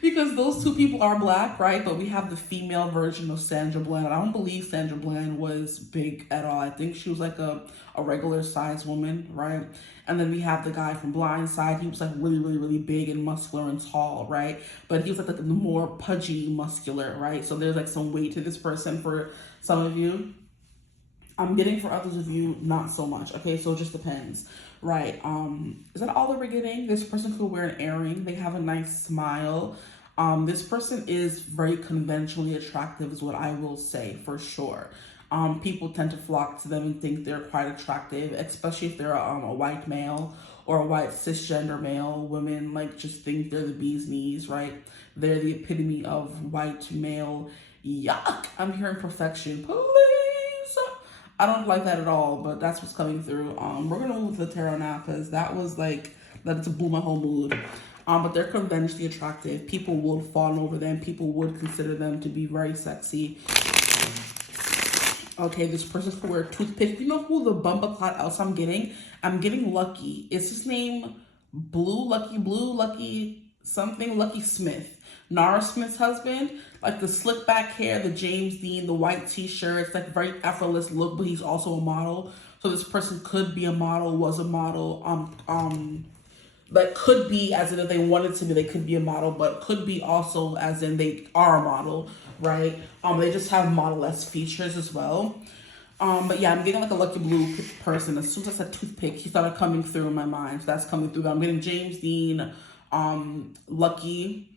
Because those two people are black, right? But we have the female version of Sandra Bland. I don't believe Sandra Bland was big at all. I think she was like a regular sized woman, right? And then we have the guy from Blind Side. He was like really, really, really big and muscular and tall, right? But he was like the more pudgy, muscular, right? So there's like some weight to this person for some of you. I'm getting for others of you, not so much. Okay, so it just depends, right? Is that all that we're getting? This person could wear an earring. They have a nice smile. This person is very conventionally attractive, is what I will say for sure. People tend to flock to them and think they're quite attractive, especially if they're a white male or a white cisgender male. Women like just think they're the bee's knees, right? They're the epitome of white male. Yuck! I'm hearing perfection. Please. I don't like that at all, but that's what's coming through. We're gonna move to the tarot now because that was like that to blew my whole mood. But they're conventionally attractive. People would fawn over them. People would consider them to be very sexy. Okay, this person could wear a toothpick. You know who the bumper cloud else I'm getting? I'm getting Lucky. Is his name Lucky something? Lucky Smith. Nara Smith's husband. Like the slick back hair, the James Dean, the white t-shirt. It's like very effortless look, but he's also a model. So this person could be a model, was a model. Like could be as in if they wanted to be, they could be a model, but could be also as in they are a model, right? They just have model-esque features as well. But yeah, I'm getting like a Lucky Blue person. As soon as I said toothpick, he started coming through in my mind. So that's coming through. But I'm getting James Dean, Lucky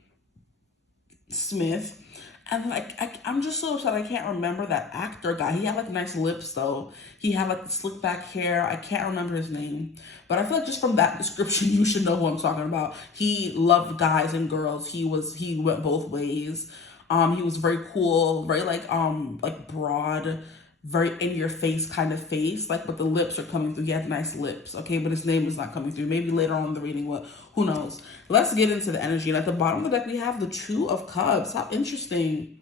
Smith. And like, I'm just so upset I can't remember that actor guy. He had like nice lips though. He had like the slick back hair. I can't remember his name. But I feel like just from that description, you should know who I'm talking about. He loved guys and girls. He went both ways. He was very cool, very like broad, very in your face kind of face. Like, but the lips are coming through. He had nice lips, okay? But his name is not coming through. Maybe later on in the reading, who knows? Let's get into the energy. And at the bottom of the deck, we have the Two of Cups. How interesting.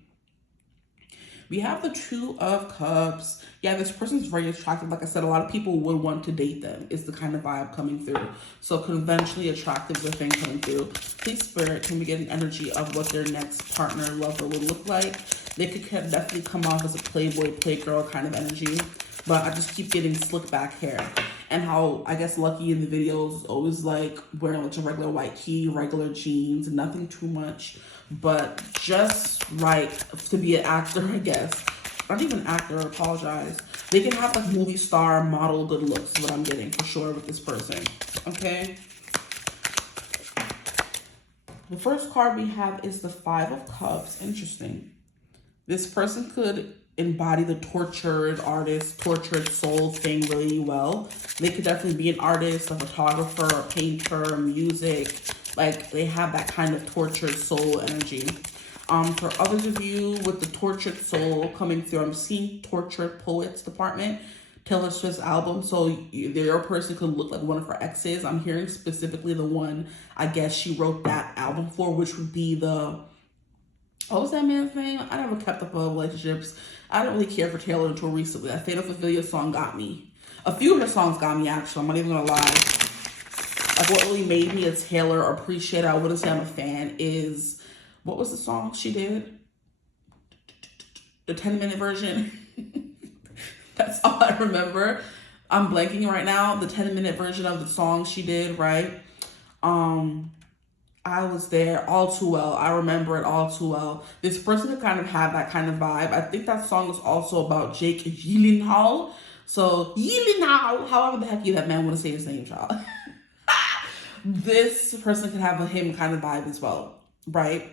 We have the Two of Cups. Yeah, this person's very attractive. Like I said, a lot of people would want to date them. Is the kind of vibe coming through. So conventionally attractive is the thing coming through. Please, Spirit, can we get an energy of what their next partner, lover would look like? They could definitely come off as a playboy, playgirl kind of energy. But I just keep getting slick back hair. And how, I guess, Lucky in the videos is always like wearing like a regular white tee, regular jeans, nothing too much. But just right to be an actor, I guess. Not even an actor, I apologize. They can have like movie star, model, good looks is what I'm getting for sure with this person. Okay. The first card we have is the Five of Cups. Interesting. This person could embody the tortured artist, tortured soul thing really well. They could definitely be an artist, a photographer, a painter, music. Like they have that kind of tortured soul energy. For others of you with the tortured soul coming through, I'm seeing Tortured Poets Department, Taylor Swift's album. So your person could look like one of her exes. I'm hearing specifically the one, I guess she wrote that album for, which would be the, what was that man's name? I never kept up with relationships. I didn't really care for Taylor until recently. That Fatal Familiar song got me. A few of her songs got me, actually. I'm not even gonna lie. Like, what really made me a Taylor or appreciate her, I wouldn't say I'm a fan, is, what was the song she did? The 10-minute version. That's all I remember. I'm blanking right now. The 10-minute version of the song she did, right? I was there all too well. I remember it all too well. This person could kind of have that kind of vibe. I think that song is also about Jake Gyllenhaal. So, Gyllenhaal, however the heck that man want to say his name, child. This person can have a him kind of vibe as well, right?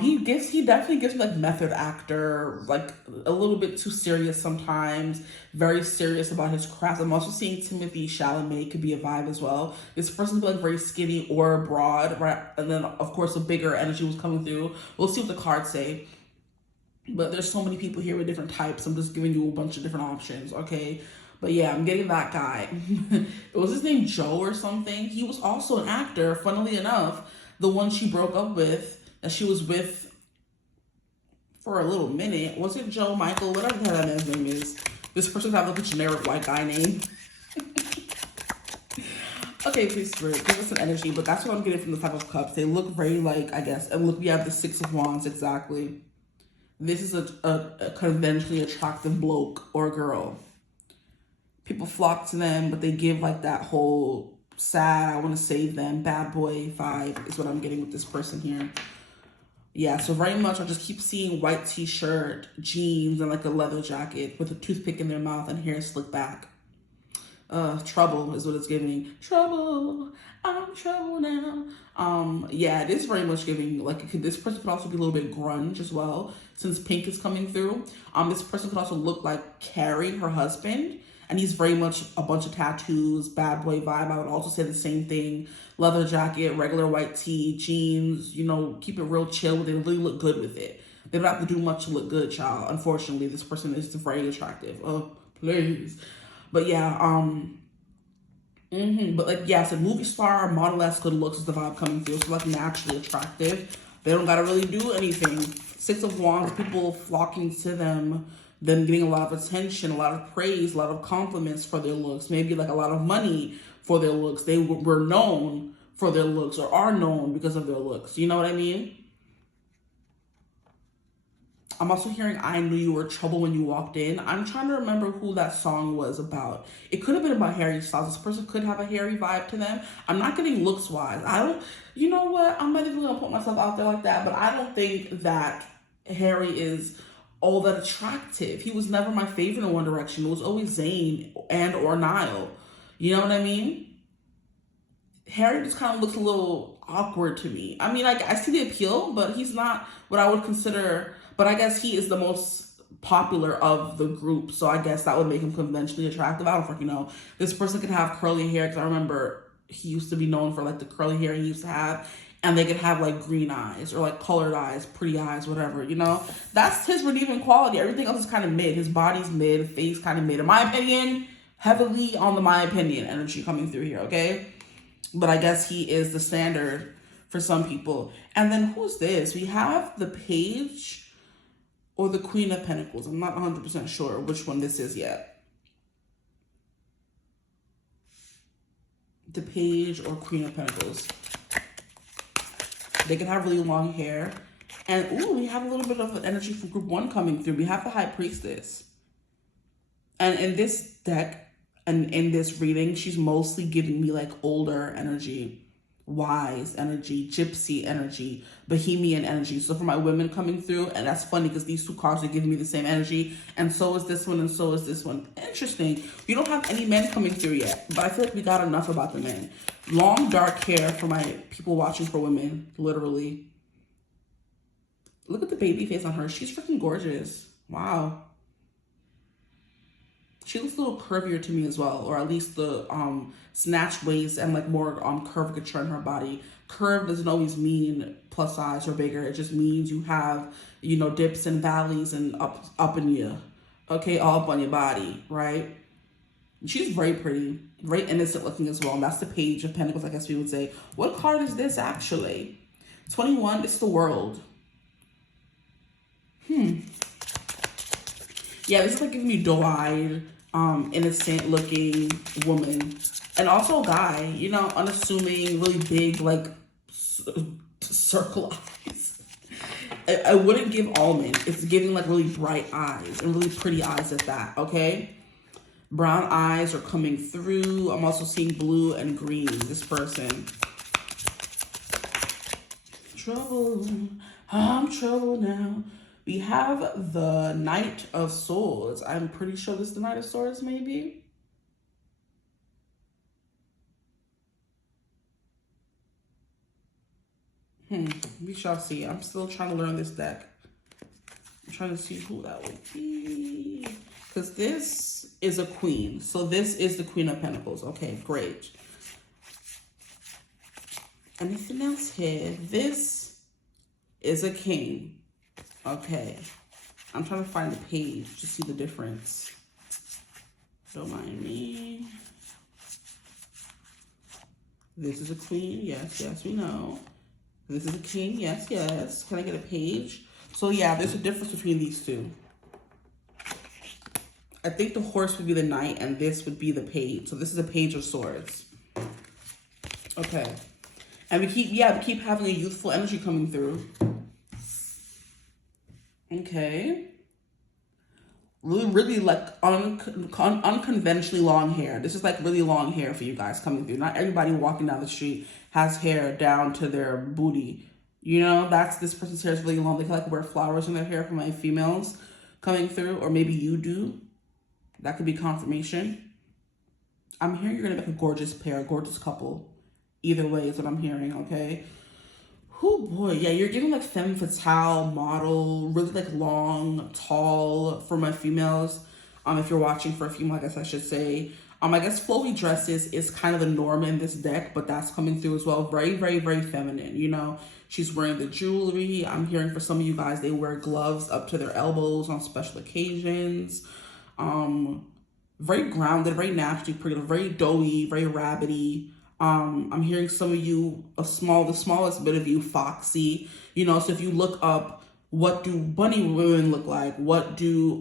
He definitely gives me like method actor, like a little bit too serious sometimes, very serious about his craft. I'm also seeing Timothée Chalamet could be a vibe as well. This person could be like very skinny or broad, right? And then of course a bigger energy was coming through. We'll see what the cards say. But there's so many people here with different types. I'm just giving you a bunch of different options, okay? But yeah, I'm getting that guy. It was his name Joe or something. He was also an actor, funnily enough. The one she broke up with, that she was with for a little minute. Was it Joe, Michael, whatever the hell that man's name is? This person could have like a generic white guy name. Okay, please, Spirit, give us an energy, but that's what I'm getting from the Five of Cups. They look very like, I guess, and look, we have the Six of Wands, exactly. This is a conventionally attractive bloke or girl. People flock to them, but they give like that whole sad, I want to save them, bad boy vibe is what I'm getting with this person here. Yeah, so very much I just keep seeing white t-shirt, jeans, and like a leather jacket with a toothpick in their mouth and hair slicked back. Trouble is what it's giving. Trouble, I'm trouble now. Yeah, it is very much giving, like, this person could also be a little bit grunge as well, since pink is coming through. This person could also look like Carrie, her husband, and he's very much a bunch of tattoos, bad boy vibe. I would also say the same thing. Leather jacket, regular white tee, jeans, you know, keep it real chill. They really look good with it. They don't have to do much to look good, child. Unfortunately, this person is very attractive. Oh, please. But yeah, but like, yeah, so movie star, model-esque good looks is the vibe coming through. So like naturally attractive. They don't gotta really do anything. Six of Wands, people flocking to them getting a lot of attention, a lot of praise, a lot of compliments for their looks, maybe like a lot of money for their looks. They were known for their looks or are known because of their looks. You know what I mean? I'm also hearing I Knew You Were Trouble When You Walked In. I'm trying to remember who that song was about. It could have been about Harry Styles. This person could have a Harry vibe to them. I'm not getting looks wise. You know what? I'm not even going to put myself out there like that, but I don't think that Harry is all that attractive. He was never my favorite in One Direction. It was always Zayn and or Niall. You know what I mean? Harry just kind of looks a little awkward to me. I mean, I see the appeal, but he's not what I would consider... But I guess he is the most popular of the group, so I guess that would make him conventionally attractive. I don't fucking know. This person could have curly hair, because I remember he used to be known for like the curly hair he used to have, and they could have like green eyes or like colored eyes, pretty eyes, whatever, you know? That's his redeeming quality. Everything else is kind of mid. His body's mid, face kind of mid. In my opinion, heavily on the my opinion energy coming through here, okay? But I guess he is the standard for some people. And then who's this? We have the Page or the Queen of Pentacles. I'm not 100% sure which one this is yet. The Page or Queen of Pentacles. They can have really long hair. And, ooh, we have a little bit of an energy from Group 1 coming through. We have the High Priestess. And in this deck, and in this reading, she's mostly giving me, like, older energy. Wise energy, gypsy energy, bohemian energy. So for my women coming through, and that's funny because these two cards are giving me the same energy, and so is this one, and so is this one. Interesting. We don't have any men coming through yet, but I feel like we got enough about the men. Long dark hair for my people watching for women, literally. Look at the baby face on her. She's freaking gorgeous. Wow. She looks a little curvier to me as well, or at least the snatched waist and like more curvature in her body. Curve doesn't always mean plus size or bigger. It just means you have, you know, dips and valleys and up in you, okay, all up on your body, right? She's very pretty, very innocent looking as well. And that's the Page of Pentacles, I guess we would say. What card is this actually? 21, it's the World. Yeah, this is like giving me doe-eyed, innocent looking woman. And also a guy, you know, unassuming, really big, like, circle eyes. I wouldn't give almond. It's giving like really bright eyes and really pretty eyes at that, okay? Brown eyes are coming through. I'm also seeing blue and green, this person. Trouble, I'm trouble now. We have the Knight of Swords. I'm pretty sure this is the Knight of Swords, maybe. We shall see. I'm still trying to learn this deck. I'm trying to see who that would be. Because this is a queen. So this is the Queen of Pentacles. Okay, great. Anything else here? This is a king. Okay. I'm trying to find the page to see the difference. Don't mind me. This is a queen. Yes, yes, we know. This is a king. Yes, yes. Can I get a page? So yeah, there's a difference between these two. I think the horse would be the knight and this would be the page. So this is a page of swords. Okay. And we keep having a youthful energy coming through. Okay. Really like unconventionally long hair. This is like really long hair for you guys coming through. Not everybody walking down the street has hair down to their booty. You know, this person's hair is really long. They can like wear flowers in their hair for my females coming through, or maybe you do. That could be confirmation. I'm hearing you're gonna make a gorgeous pair, a gorgeous couple. Either way is what I'm hearing, okay? Oh boy, yeah, you're giving like femme fatale model, really like long, tall for my females. If you're watching for a female, I guess I should say. I guess flowy dresses is kind of the norm in this deck, but that's coming through as well. Very, very, very feminine, you know? She's wearing the jewelry. I'm hearing for some of you guys, they wear gloves up to their elbows on special occasions. Very grounded, very naturally pretty, very doughy, very rabbity. I'm hearing some of you, the smallest bit of you, foxy. You know, so if you look up, what do bunny women look like? What do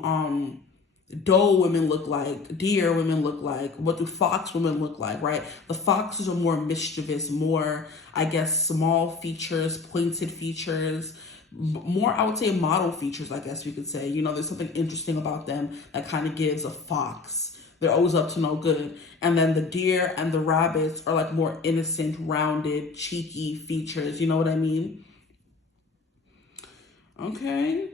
doe women look like? Deer women look like? What do fox women look like, right? The foxes are more mischievous, more, I guess, small features, pointed features, more, I would say, model features, I guess you could say. You know, there's something interesting about them that kind of gives a fox. They're always up to no good. And then the deer and the rabbits are like more innocent, rounded, cheeky features. You know what I mean? Okay.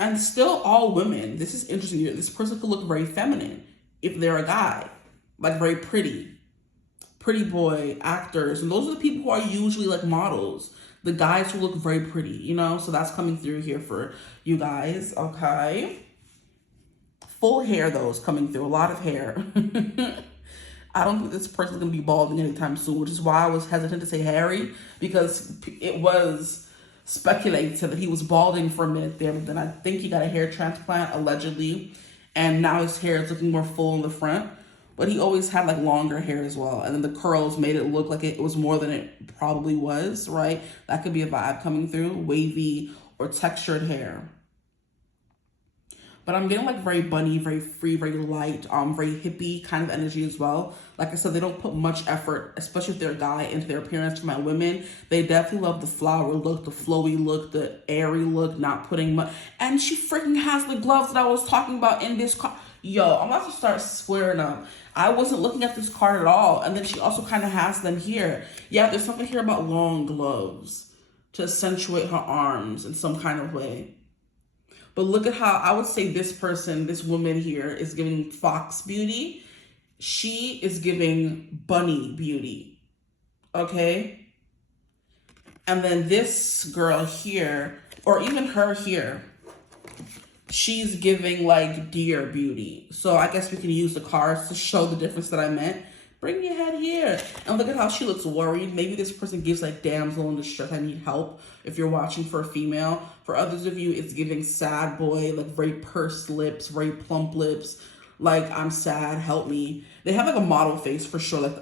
And still all women. This is interesting. This person could look very feminine if they're a guy. Like very pretty. Pretty boy, actors. And those are the people who are usually like models. The guys who look very pretty, you know? So that's coming through here for you guys. Okay. Full hair, though, is coming through. A lot of hair. I don't think this person's going to be balding anytime soon, which is why I was hesitant to say hairy, because it was speculated that he was balding for a minute there, but then I think he got a hair transplant, allegedly, and now his hair is looking more full in the front. But he always had like longer hair as well, and then the curls made it look like it was more than it probably was, right? That could be a vibe coming through, wavy or textured hair. But I'm getting like very bunny, very free, very light, very hippie kind of energy as well. Like I said, they don't put much effort, especially if they're a guy, into their appearance. For my women, they definitely love the flower look, the flowy look, the airy look, not putting much. And she freaking has the gloves that I was talking about in this card. Yo, I'm about to start squaring up. I wasn't looking at this card at all. And then she also kind of has them here. Yeah, there's something here about long gloves to accentuate her arms in some kind of way. But look at how I would say this person, this woman here, is giving fox beauty. She is giving bunny beauty. Okay? And then this girl here, or even her here, she's giving like deer beauty. So I guess we can use the cards to show the difference that I meant. Bring your head here. And look at how she looks worried. Maybe this person gives like damsel in distress, I need help. If you're watching for a female. For others of you, it's giving sad boy, like very pursed lips, very plump lips. Like, I'm sad, help me. They have like a model face for sure. Like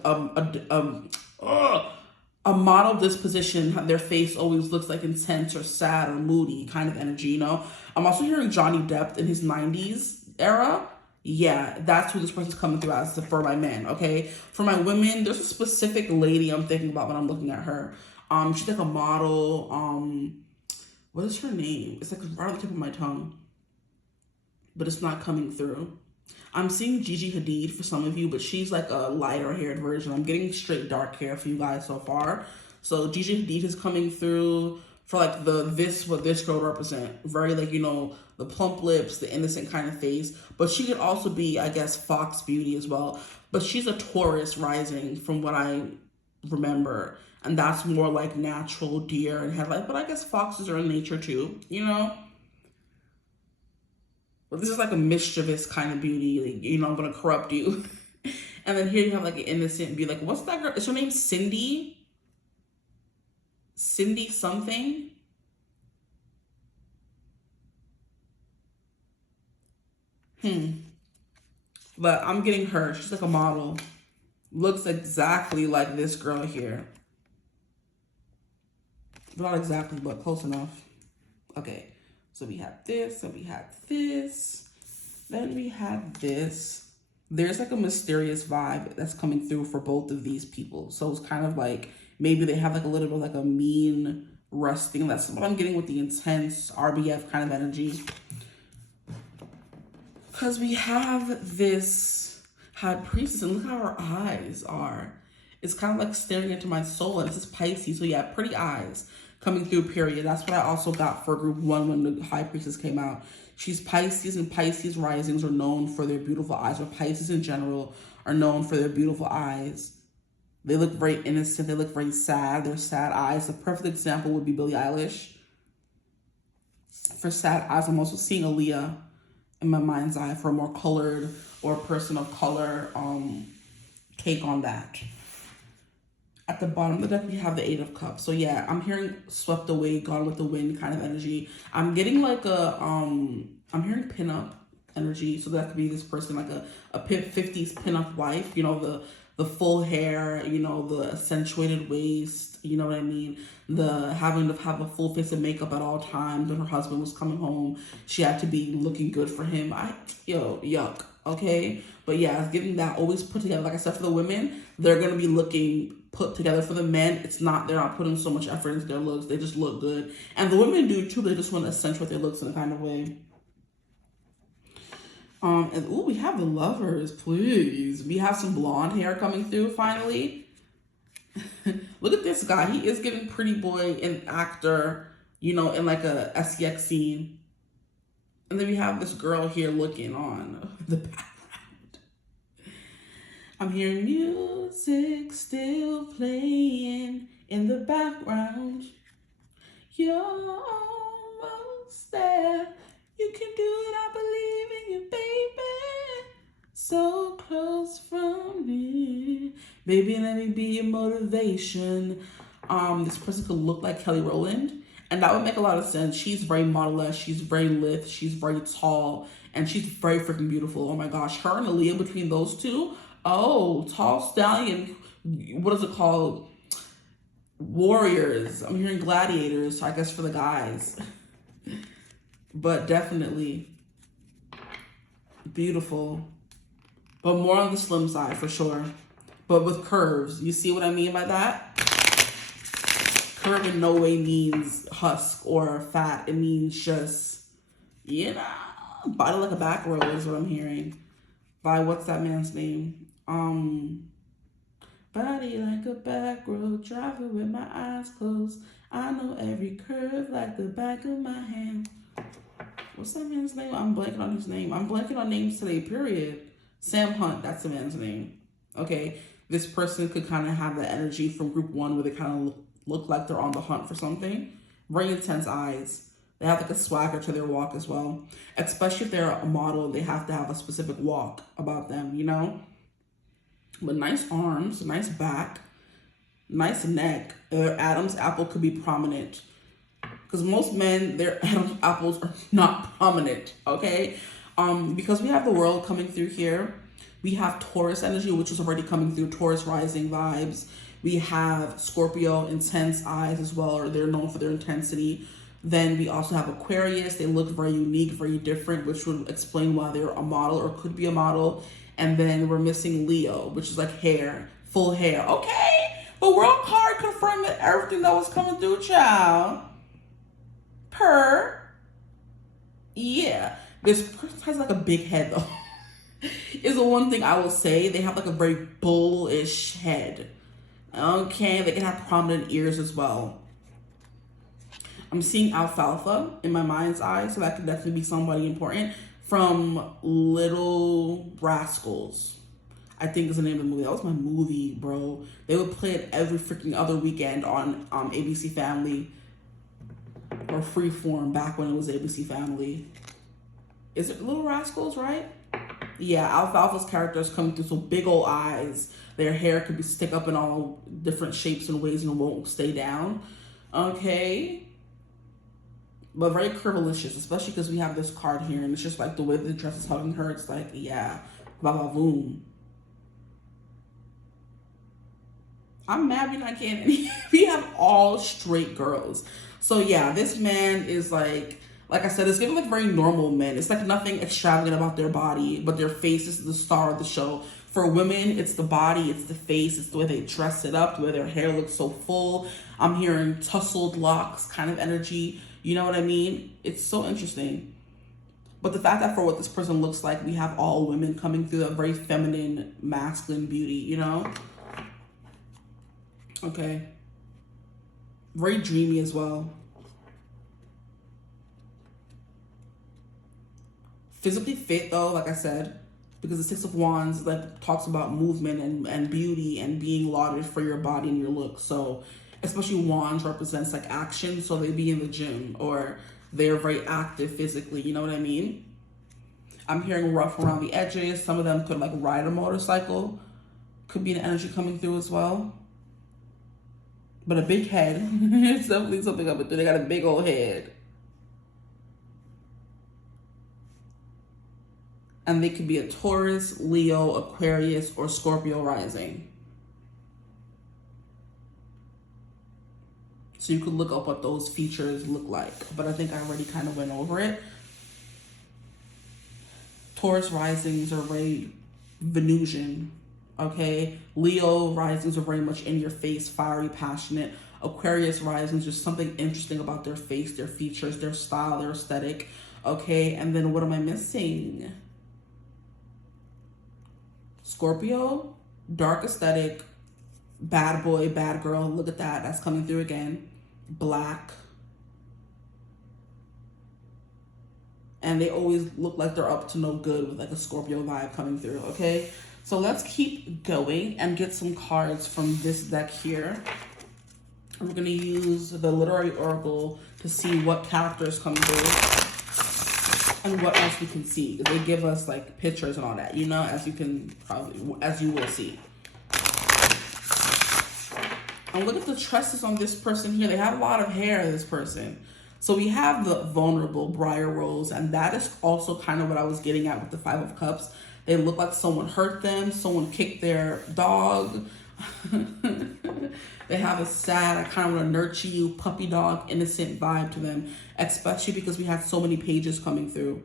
a model disposition. Their face always looks like intense or sad or moody kind of energy, you know? I'm also hearing Johnny Depp in his 90s era. Yeah, that's who this person's coming through as for my men, okay? For my women, there's a specific lady I'm thinking about when I'm looking at her. She's like a model. What is her name? It's like right on the tip of my tongue. But it's not coming through. I'm seeing Gigi Hadid for some of you, but she's like a lighter haired version. I'm getting straight dark hair for you guys so far. So Gigi Hadid is coming through for like what this girl represent. Very like, you know, the plump lips, the innocent kind of face. But she could also be, I guess, fox beauty as well. But she's a Taurus rising from what I remember. And that's more like natural deer and headlight. But I guess foxes are in nature too, you know? But this is like a mischievous kind of beauty. Like, you know, I'm going to corrupt you. And then here you have like an innocent beauty. Like, what's that girl? Is her name Cindy? Cindy something? But I'm getting her. She's like a model. Looks exactly like this girl here. Not exactly, but close enough. Okay, so we have this, and we have this. Then we have this. There's like a mysterious vibe that's coming through for both of these people. So it's kind of like maybe they have like a little bit of like a mean resting. That's what I'm getting with the intense RBF kind of energy. Because we have this High Priestess, and look how her eyes are. It's kind of like staring into my soul, and this is Pisces. So yeah, pretty eyes coming through, period. That's what I also got for group 1 when the High Priestess came out. She's Pisces, and Pisces risings are known for their beautiful eyes, or Pisces in general are known for their beautiful eyes. They look very innocent. They look very sad. They're sad eyes. The perfect example would be Billie Eilish. For sad eyes, I'm also seeing Aaliyah in my mind's eye for a more colored or person of color take on that. At the bottom of the deck, we have the 8 of Cups. So yeah, I'm hearing swept away, gone with the wind kind of energy. I'm getting like a, I'm hearing pinup energy. So that could be this person, like a 50s pinup wife, you know, the full hair, you know, the accentuated waist, you know what I mean? The having to have a full face of makeup at all times. When her husband was coming home, she had to be looking good for him. Yuck, okay? But yeah, it's giving that always put together. Like I said, for the women, they're going to be looking put together. For the men, they're not putting so much effort into their looks. They just look good. And the women do too. They just want to accentuate their looks in a kind of way. And ooh, we have the Lovers, please. We have some blonde hair coming through finally. Look at this guy. He is giving pretty boy and actor, you know, in like a SEX scene. And then we have this girl here looking on the background. I'm hearing music still playing in the background. You're almost there. You can do it, I believe in you, baby. So close from me. Baby, let me be your motivation. This person could look like Kelly Rowland, and that would make a lot of sense. She's very model-esque, she's very lithe, she's very tall, and she's very freaking beautiful. Oh my gosh, her and Aaliyah, between those two, oh, tall stallion, what is it called? Warriors. I'm hearing gladiators, so I guess for the guys. But definitely beautiful. But more on the slim side for sure. But with curves. You see what I mean by that? Curve in no way means husk or fat. It means just, you know, body like a back row is what I'm hearing. By what's that man's name? Body like a back road, driving with my eyes closed. I know every curve like the back of my hand. What's that man's name? I'm blanking on his name. I'm blanking on names today, period. Sam Hunt, that's the man's name. Okay, this person could kind of have the energy from group 1 where they kind of look like they're on the hunt for something. Very intense eyes. They have like a swagger to their walk as well. Especially if they're a model, they have to have a specific walk about them, you know? But nice arms, nice back, nice neck. Their Adam's apple could be prominent. Because most men, their Adam's apples are not prominent, okay? Because we have the world coming through here. We have Taurus energy, which is already coming through, Taurus rising vibes. We have Scorpio, intense eyes as well, or they're known for their intensity. Then we also have Aquarius. They look very unique, very different, which would explain why they're a model or could be a model. And then we're missing Leo, which is like hair, full hair. Okay, the world card confirmed everything that was coming through, child. Yeah. This person has like a big head though. Is the one thing I will say. They have like a very bullish head. Okay, they can have prominent ears as well. I'm seeing alfalfa in my mind's eye, so that could definitely be somebody important. From Little Rascals, I think is the name of the movie. That was my movie, bro. They would play it every freaking other weekend on ABC Family or Freeform back when it was ABC Family. Is it Little Rascals, right? Yeah, alfalfa's characters come through, so big old eyes. Their hair could be stick up in all different shapes and ways and it won't stay down. Okay. But very curvilicious, especially because we have this card here and it's just like the way the dress is hugging her. It's like, yeah, ba-ba-boom. I'm mad we're not getting any. We have all straight girls. So yeah, this man is like I said, it's giving like very normal men. It's like nothing extravagant about their body, but their face is the star of the show. For women, it's the body, it's the face, it's the way they dress it up, the way their hair looks so full. I'm hearing tousled locks kind of energy. You know what I mean? It's so interesting. But the fact that for what this person looks like, we have all women coming through, a very feminine, masculine beauty, you know? Okay. Very dreamy as well. Physically fit though, like I said, because the Six of Wands like talks about movement and beauty and being lauded for your body and your look. So especially Wands represents like action, so they be in the gym or they're very active physically, you know what I mean? I'm hearing rough around the edges. Some of them could like ride a motorcycle. Could be an energy coming through as well. But a big head. It's definitely something up with them. They got a big old head. And they could be a Taurus, Leo, Aquarius, or Scorpio rising. So you could look up what those features look like. But I think I already kind of went over it. Taurus risings are very Venusian, okay? Leo risings are very much in your face, fiery, passionate. Aquarius risings, there's something interesting about their face, their features, their style, their aesthetic, okay? And then what am I missing? Scorpio, dark aesthetic, bad boy, bad girl. Look at that. That's coming through again. Black. And they always look like they're up to no good with like a Scorpio vibe coming through, okay? So let's keep going and get some cards from this deck here. And we're going to use the Literary Oracle to see what characters come through and what else we can see. They give us like pictures and all that, you know, as you can probably, as you will see. And look at the tresses on this person here. They have a lot of hair, this person. So we have the vulnerable briar rose, and that is also kind of what I was getting at with the Five of Cups. They look like someone hurt them, someone kicked their dog. They have a sad, I kind of want to nurture you, puppy dog, innocent vibe to them, especially because we have so many pages coming through.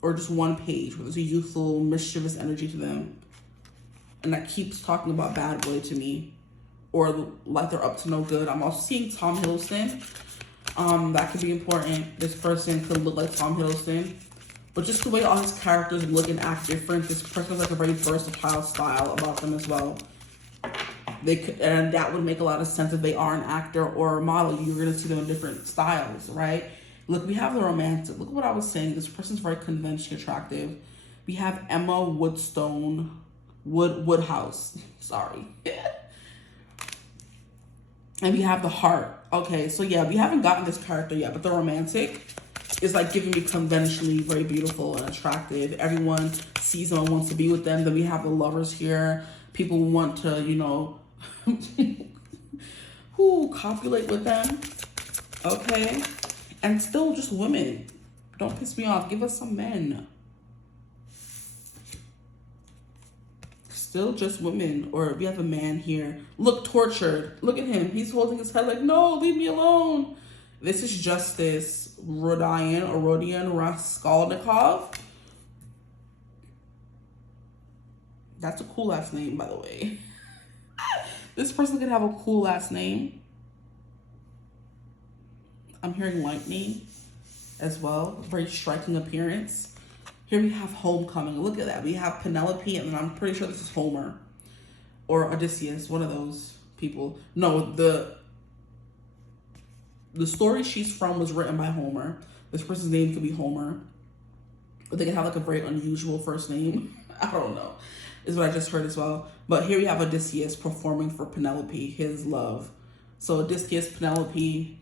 Or just one page where there's a youthful, mischievous energy to them. And that keeps talking about bad boy to me. Or like they're up to no good. I'm also seeing Tom Hiddleston. That could be important. This person could look like Tom Hiddleston. But just the way all his characters look and act different, this person has like a very versatile style about them as well. They could, and that would make a lot of sense if they are an actor or a model. You're going to see them in different styles, right? Look, we have the romantic. Look at what I was saying. This person's very conventionally attractive. We have Emma Woodhouse. Sorry. And we have the heart. Okay, so yeah, we haven't gotten this character yet, but the romantic is like giving me conventionally very beautiful and attractive. Everyone sees them and wants to be with them. Then we have the lovers here. People want to, you know, copulate with them. Okay. And still just women. Don't piss me off. Give us some men. Still just women. Or we have a man here. Look, tortured. Look at him. He's holding his head like, no, leave me alone. This is Justice Rodion Raskolnikov. That's a cool last name, by the way. This person could have a cool last name. I'm hearing lightning as well. Very striking appearance. Here we have Homecoming. Look at that. We have Penelope, and then I'm pretty sure this is Homer or Odysseus, one of those people. No, the story she's from was written by Homer. This person's name could be Homer. But they could have like a very unusual first name. I don't know. Is what I just heard as well. But here we have Odysseus performing for Penelope, his love. So Odysseus, Penelope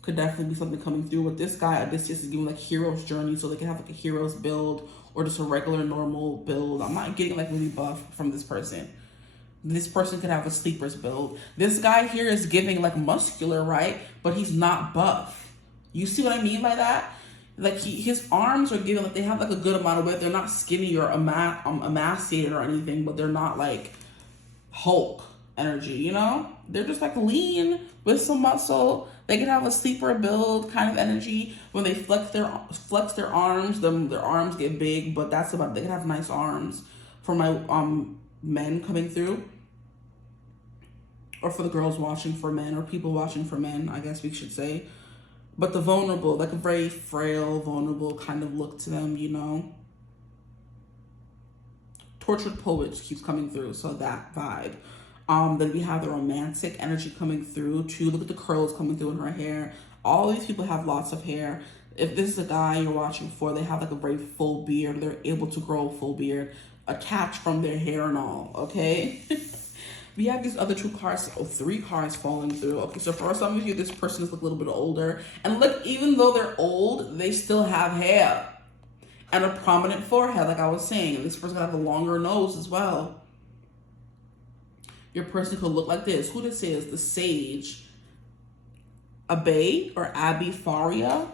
could definitely be something coming through. With this guy, Odysseus is giving like hero's journey. So they can have like a hero's build or just a regular normal build. I'm not getting like really buff from this person. This person could have a sleeper's build. This guy here is giving like muscular, right? But he's not buff. You see what I mean by that? Like his arms are given, like they have like a good amount of width. They're not skinny or emaciated or anything, but they're not like Hulk energy, you know? They're just like lean with some muscle. They can have a sleeper build kind of energy. When they flex their arms, their arms get big, but that's about it. They can have nice arms. For my men coming through, or for the girls watching for men, or people watching for men, I guess we should say. But the vulnerable, like a very frail, vulnerable kind of look to them, you know? Tortured poets keeps coming through, so that vibe. Then we have the romantic energy coming through too. Look at the curls coming through in her hair. All these people have lots of hair. If this is a guy you're watching for, they have like a very full beard. They're able to grow a full beard attached from their hair and all, okay? We have these other 2 cards, 3 cards falling through. Okay, so for some of you, this person is a little bit older. And look, even though they're old, they still have hair. And a prominent forehead, like I was saying. And this person could have a longer nose as well. Your person could look like this. Who this is? The Sage. Abe or Abby Faria.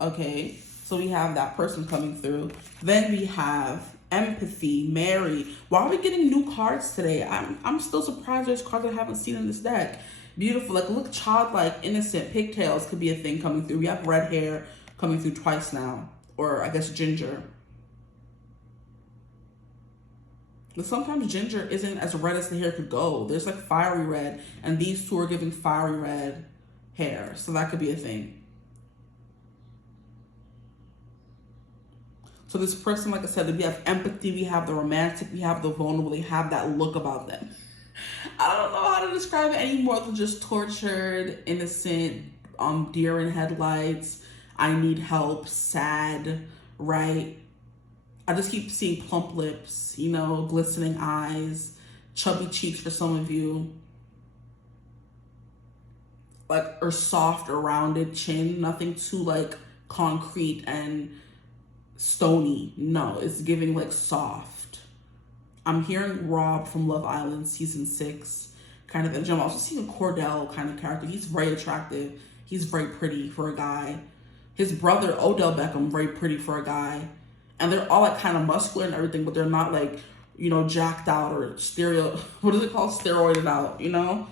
Okay, so we have that person coming through. Then we have Empathy, Mary. Why are we getting new cards today? I'm still surprised there's cards I haven't seen in this deck. Beautiful, like look, childlike, innocent, pigtails could be a thing coming through. We have red hair coming through twice now, or I guess ginger. But sometimes ginger isn't as red as the hair could go. There's like fiery red, and these 2 are giving fiery red hair, so that could be a thing. So this person, like I said, we have empathy, we have the romantic, we have the vulnerable, they have that look about them. I don't know how to describe it any more than just tortured, innocent, deer in headlights, I need help, sad, right? I just keep seeing plump lips, you know, glistening eyes, chubby cheeks for some of you. Like, or soft or rounded chin, nothing too like concrete and stony. No, it's giving like soft. I'm hearing Rob from Love Island season 6 kind of energy. I'm also seeing a Cordell kind of character. He's very attractive. He's very pretty for a guy. His brother, Odell Beckham, very pretty for a guy. And they're all like kind of muscular and everything, but they're not like, you know, jacked out or what is it called? Steroided out, you know?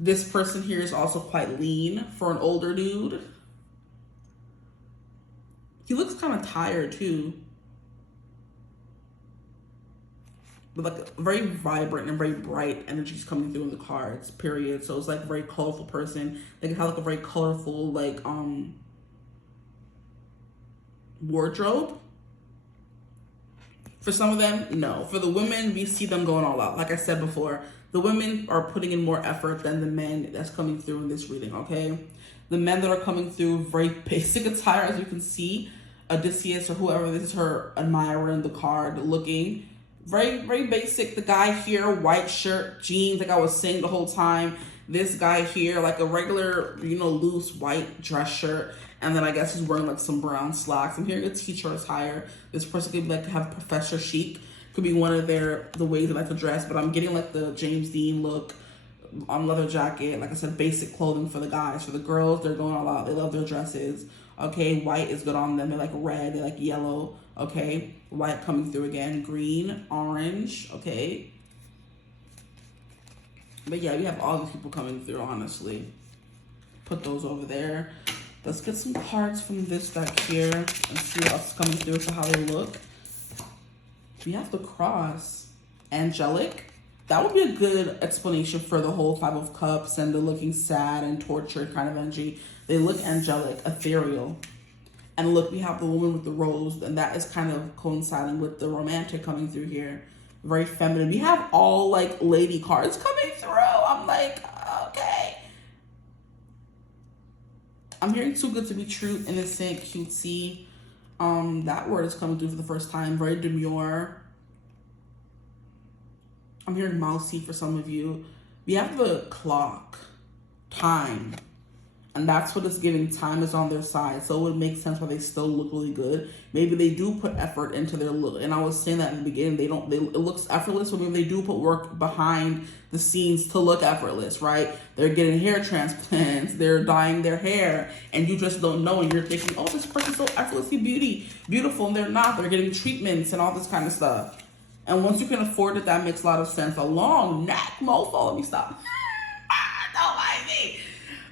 This person here is also quite lean for an older dude. He looks kind of tired too. But like very vibrant and very bright energies coming through in the cards, period. So it's like a very colorful person. They can have like a very colorful like wardrobe. For some of them, no. For the women, we see them going all out. Like I said before, the women are putting in more effort than the men that's coming through in this reading, okay? The men that are coming through, very basic attire, as you can see. Odysseus or whoever, this is her admirer in the card looking. Very, very basic. The guy here, white shirt, jeans, like I was saying the whole time. This guy here, like a regular, you know, loose white dress shirt. And then I guess he's wearing like some brown slacks. I'm hearing a teacher attire. This person could like have professor chic. Could be one of the ways they like to dress. But I'm getting like the James Dean look on leather jacket. Like I said, basic clothing for the guys. For the girls, they're going all out. They love their dresses. Okay, white is good on them. They like red, they like yellow. Okay, white coming through again. Green, orange, okay. But yeah, we have all these people coming through, honestly. Put those over there. Let's get some cards from this deck here and see what else is coming through for how they look. We have the Cross. Angelic. That would be a good explanation for the whole 5 of Cups and the looking sad and tortured kind of energy. They look angelic, ethereal. And look, we have the woman with the rose, and that is kind of coinciding with the romantic coming through here. Very feminine. We have all like lady cards coming through. I'm like, okay. I'm hearing too good to be true, innocent, cutesy. That word is coming through for the first time. Very demure. I'm hearing mousy for some of you. We have the clock, time. And that's what it's giving. Time is on their side. So it would make sense why they still look really good. Maybe they do put effort into their look. And I was saying that in the beginning, it looks effortless, but maybe they do put work behind the scenes to look effortless, right? They're getting hair transplants, they're dyeing their hair, and you just don't know, and you're thinking, oh, this person's so effortlessly beautiful, and they're not. They're getting treatments and all this kind of stuff. And once you can afford it, that makes a lot of sense. A long neck, mofo. Let me stop. Don't mind me.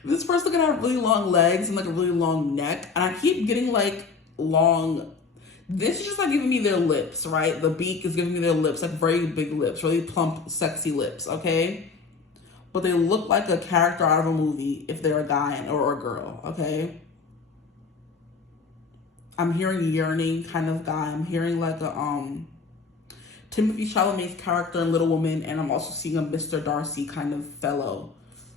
This person gonna have really long legs and like a really long neck, and I keep getting like long. This is just like giving me their lips, right? The beak is giving me their lips, like very big lips, really plump, sexy lips, okay? But they look like a character out of a movie if they're a guy or a girl, okay? I'm hearing yearning kind of guy. I'm hearing like a Timothée Chalamet's character in Little Woman, and I'm also seeing a Mr. Darcy kind of fellow.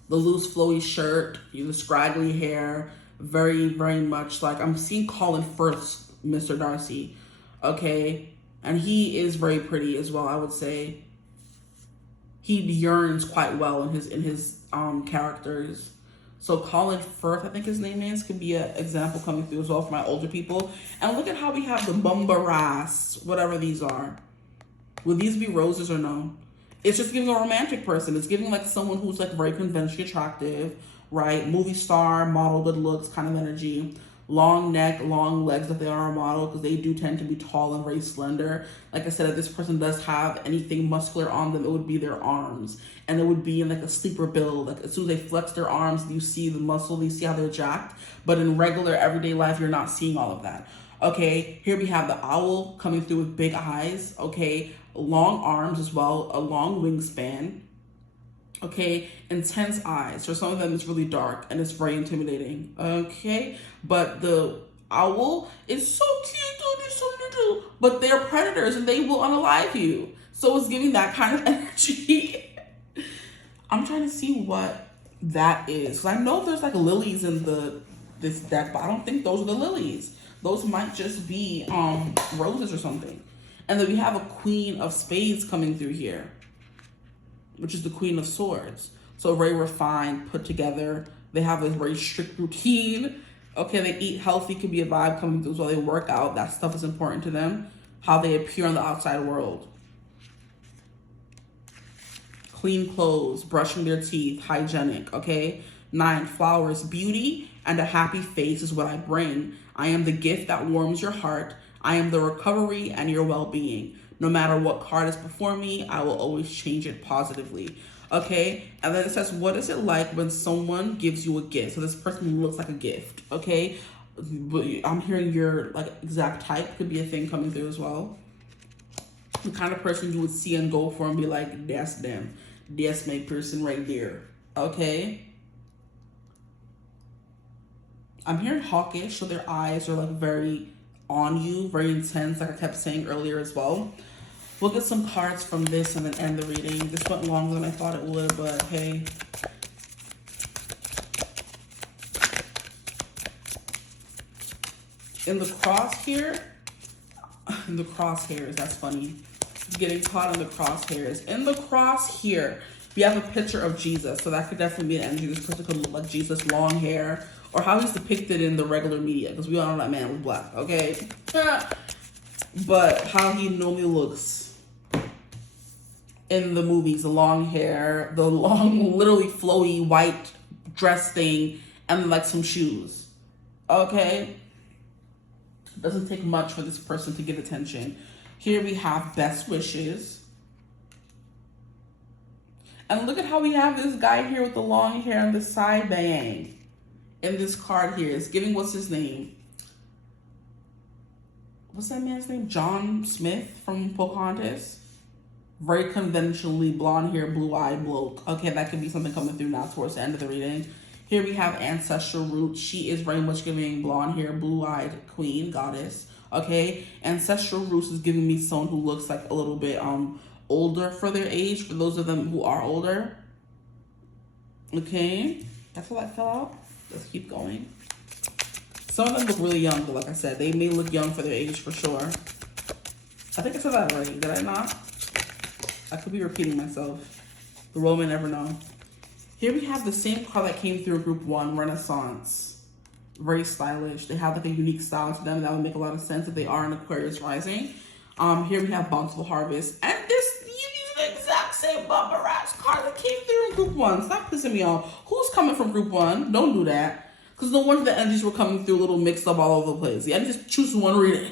The loose flowy shirt, the scraggly hair, very, very much like I'm seeing Colin Firth's Mr. Darcy, okay? And he is very pretty as well, I would say. He yearns quite well in his characters. So Colin Firth, I think his name is, could be an example coming through as well for my older people. And look at how we have the bumbaras, whatever these are. Will these be roses or no? It's just giving a romantic person. It's giving like someone who's like very conventionally attractive, right? Movie star, model, good looks kind of energy. Long neck, long legs if they are a model, because they do tend to be tall and very slender. Like I said, if this person does have anything muscular on them, it would be their arms. And it would be in like a sleeper build. Like as soon as they flex their arms, you see the muscle, you see how they're jacked. But in regular everyday life, you're not seeing all of that. Okay, here we have the owl coming through with big eyes, okay? Long arms as well, a long wingspan, okay? Intense eyes. For some of them, it's really dark and it's very intimidating, okay? But the owl is so cute, oh, they're so little. But they're predators and they will unalive you. So it's giving that kind of energy. I'm trying to see what that is. 'Cause I know there's like lilies in this deck, but I don't think those are the lilies. Those might just be roses or something. And then we have a Queen of Spades coming through here, which is the Queen of Swords. So very refined, put together. They have a very strict routine. Okay, they eat healthy, could be a vibe coming through as well. They work out, that stuff is important to them. How they appear in the outside world. Clean clothes, brushing their teeth, hygienic, okay? 9, flowers, beauty, and a happy face is what I bring. I am the gift that warms your heart. I am the recovery and your well-being. No matter what card is before me, I will always change it positively. Okay? And then it says, what is it like when someone gives you a gift? So this person looks like a gift, okay? I'm hearing your like exact type could be a thing coming through as well. The kind of person you would see and go for and be like, that's them. That's my person right there. Okay? I'm hearing hawkish, so their eyes are like very on you, very intense, like I kept saying earlier as well. We'll get some cards from this and then end the reading. This went longer than I thought it would, but hey. In the crosshairs, that's funny. Getting caught in the crosshairs. In the cross here, we have a picture of Jesus, so that could definitely be an energy. This person could look like Jesus, long hair, or how he's depicted in the regular media, because we all know that man was black, okay? But how he normally looks in the movies, the long hair, the long, literally flowy white dress thing, and like some shoes, okay? Doesn't take much for this person to get attention. Here we have best wishes. And look at how we have this guy here with the long hair and the side bang. In this card here, it's giving, what's his name? What's that man's name? John Smith from Pocahontas. Very conventionally blonde hair, blue-eyed bloke. Okay, that could be something coming through now towards the end of the reading. Here we have ancestral roots. She is very much giving blonde hair, blue-eyed queen, goddess. Okay, ancestral roots is giving me someone who looks like a little bit older for their age, for those of them who are older. Okay, that's how that fell out. Let's keep going. Some of them look really young, but like I said, they may look young for their age for sure. I think I said that already, did I not? I could be repeating myself. The world may never know. Here we have the same card that came through group 1, Renaissance. Very stylish. They have like a unique style to them. That would make a lot of sense if they are an Aquarius rising. Here we have Bountiful Harvest. And this, you use the exact same bumper ass card that came through in group 1. Stop pissing me off. Who's coming from group 1? Don't do that. Because no wonder the energies were coming through a little mixed up all over the place. Yeah, I just choose one reading.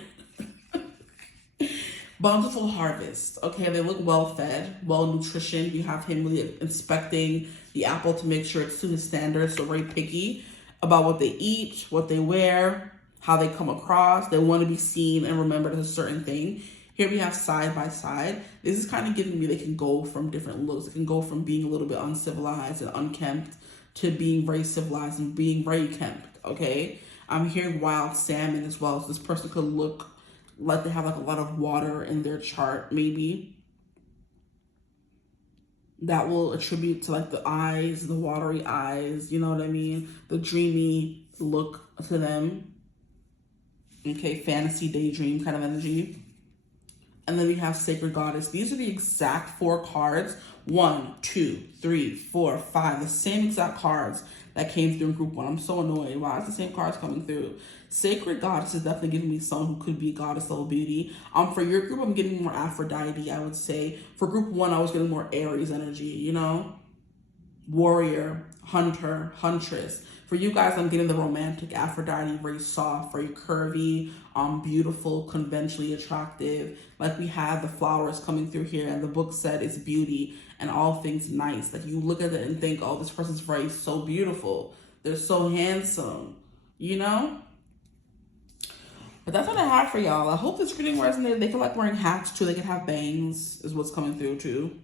Bountiful Harvest. Okay, they look well fed, well nutritioned. You have him really inspecting the apple to make sure it's to his standards. So very picky about what they eat, what they wear, how they come across. They want to be seen and remembered as a certain thing. Here we have Side by Side. This is kind of giving me they can go from different looks. It can go from being a little bit uncivilized and unkempt to being very civilized and being very kempt, okay? I'm hearing Wild Salmon as well. So this person could look like they have like a lot of water in their chart, maybe. That will attribute to like the eyes, the watery eyes, you know what I mean? The dreamy look to them. Okay, fantasy daydream kind of energy. And then we have Sacred Goddess. These are the exact 4 cards. 1, 2, 3, 4, 5. The same exact cards that came through in group 1. I'm so annoyed. Why is the same cards coming through? Sacred Goddess is definitely giving me someone who could be goddess level beauty. For your group, I'm getting more Aphrodite, I would say. For group 1, I was getting more Aries energy, you know? Warrior, hunter, huntress. For you guys, I'm getting the romantic Aphrodite, very soft, very curvy, beautiful, conventionally attractive. Like we have the flowers coming through here, and the book said it's beauty and all things nice. Like you look at it and think, oh, this person's very so beautiful. They're so handsome, you know? But that's what I have for y'all. I hope this reading resonated. They can like wearing hats too. They can have bangs is what's coming through too.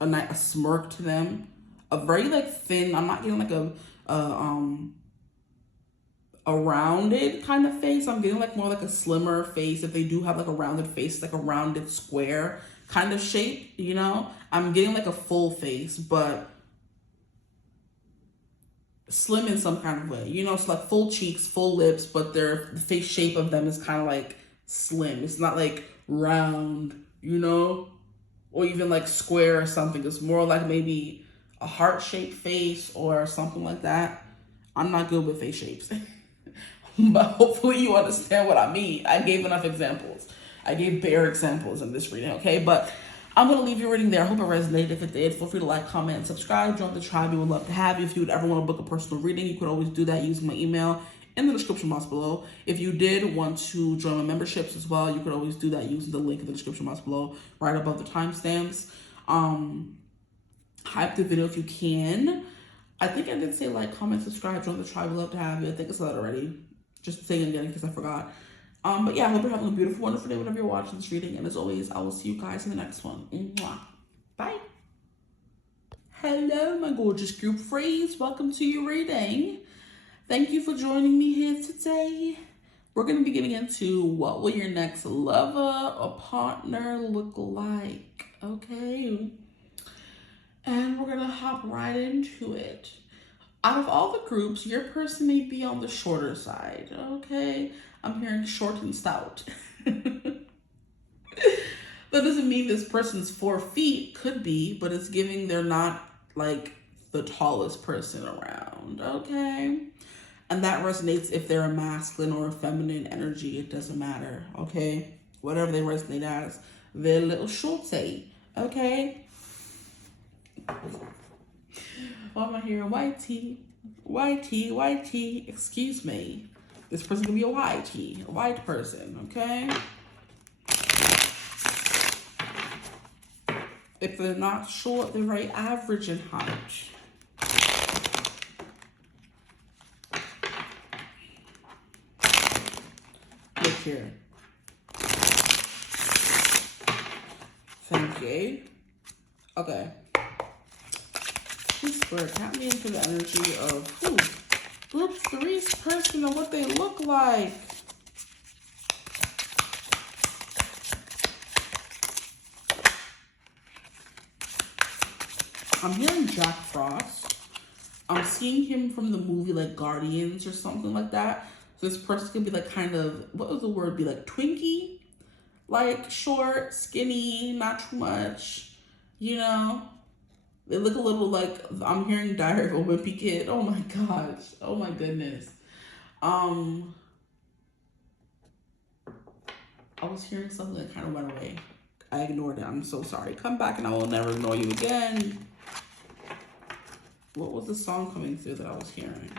A smirk to them. A very like thin, I'm not getting like a rounded kind of face. I'm getting like more like a slimmer face. If they do have like a rounded face, like a rounded square kind of shape, you know? I'm getting like a full face, but slim in some kind of way. You know, it's like full cheeks, full lips, but the face shape of them is kind of like slim. It's not like round, you know? Or even like square or something. It's more like maybe a heart-shaped face or something like that. I'm not good with face shapes. But hopefully you understand what I mean. I gave enough examples. I gave bare examples in this reading, okay? But I'm going to leave your reading there. I hope it resonated. If it did, feel free to like, comment, and subscribe. Join the tribe. We would love to have you. If you would ever want to book a personal reading, you could always do that using my email in the description box below. If you did want to join my memberships as well, you could always do that using the link in the description box below, right above the timestamps. Hype the video if you can. I think I did say like, comment, subscribe, join the tribe. We'd love to have you. I think I said that already. Just saying it again because I forgot. But yeah, I hope you're having a beautiful, wonderful day whenever you're watching this reading. And as always, I will see you guys in the next one. Mwah. Bye. Hello, my gorgeous group phrase. Welcome to your reading. Thank you for joining me here today. We're going to be getting into what will your next lover or partner look like, okay? And we're going to hop right into it. Out of all the groups, your person may be on the shorter side, okay? I'm hearing short and stout. That doesn't mean this person's 4 feet, could be, but it's giving they're not like the tallest person around, okay? And that resonates if they're a masculine or a feminine energy. It doesn't matter, okay? Whatever they resonate as. They're a little shorty, okay? Why am I hearing white tea? White tea, white tea. Excuse me. This person can be a white tea, a white person, okay? If they're not short, they're very average in height. Look here. Thank you. Okay. This Spirit, tap me into the energy of group 3's person and what they look like. I'm hearing Jack Frost. I'm seeing him from the movie like Guardians or something like that. So this person could be like kind of, what would the word be, like twinky? Like short, skinny, not too much, you know? They look a little like, I'm hearing Diary of a Wimpy Kid. Oh my gosh. Oh my goodness. I was hearing something that kind of went away. I ignored it. I'm so sorry. Come back and I will never ignore you again. What was the song coming through that I was hearing?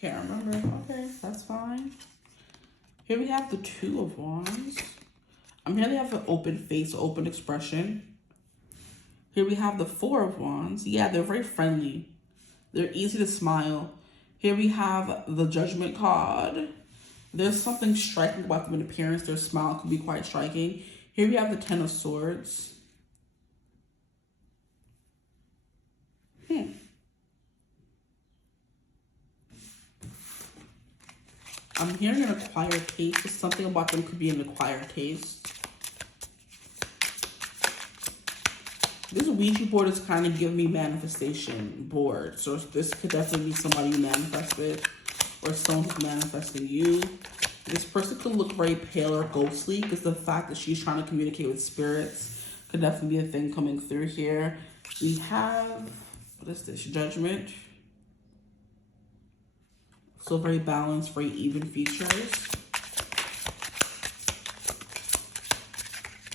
Can't remember. Okay, that's fine. Here we have the Two of Wands. I'm here they have an open face, open expression. Here we have the Four of Wands. Yeah, they're very friendly. They're easy to smile. Here we have the Judgment card. There's something striking about them in appearance. Their smile could be quite striking. Here we have the Ten of Swords. I'm hearing an acquired taste. Something about them could be an acquired taste. This Ouija board is kind of giving me manifestation board. So this could definitely be somebody you manifested or someone who's manifesting you. This person could look very pale or ghostly because the fact that she's trying to communicate with spirits could definitely be a thing coming through here. We have, what is this? Judgment. So very balanced, very even features.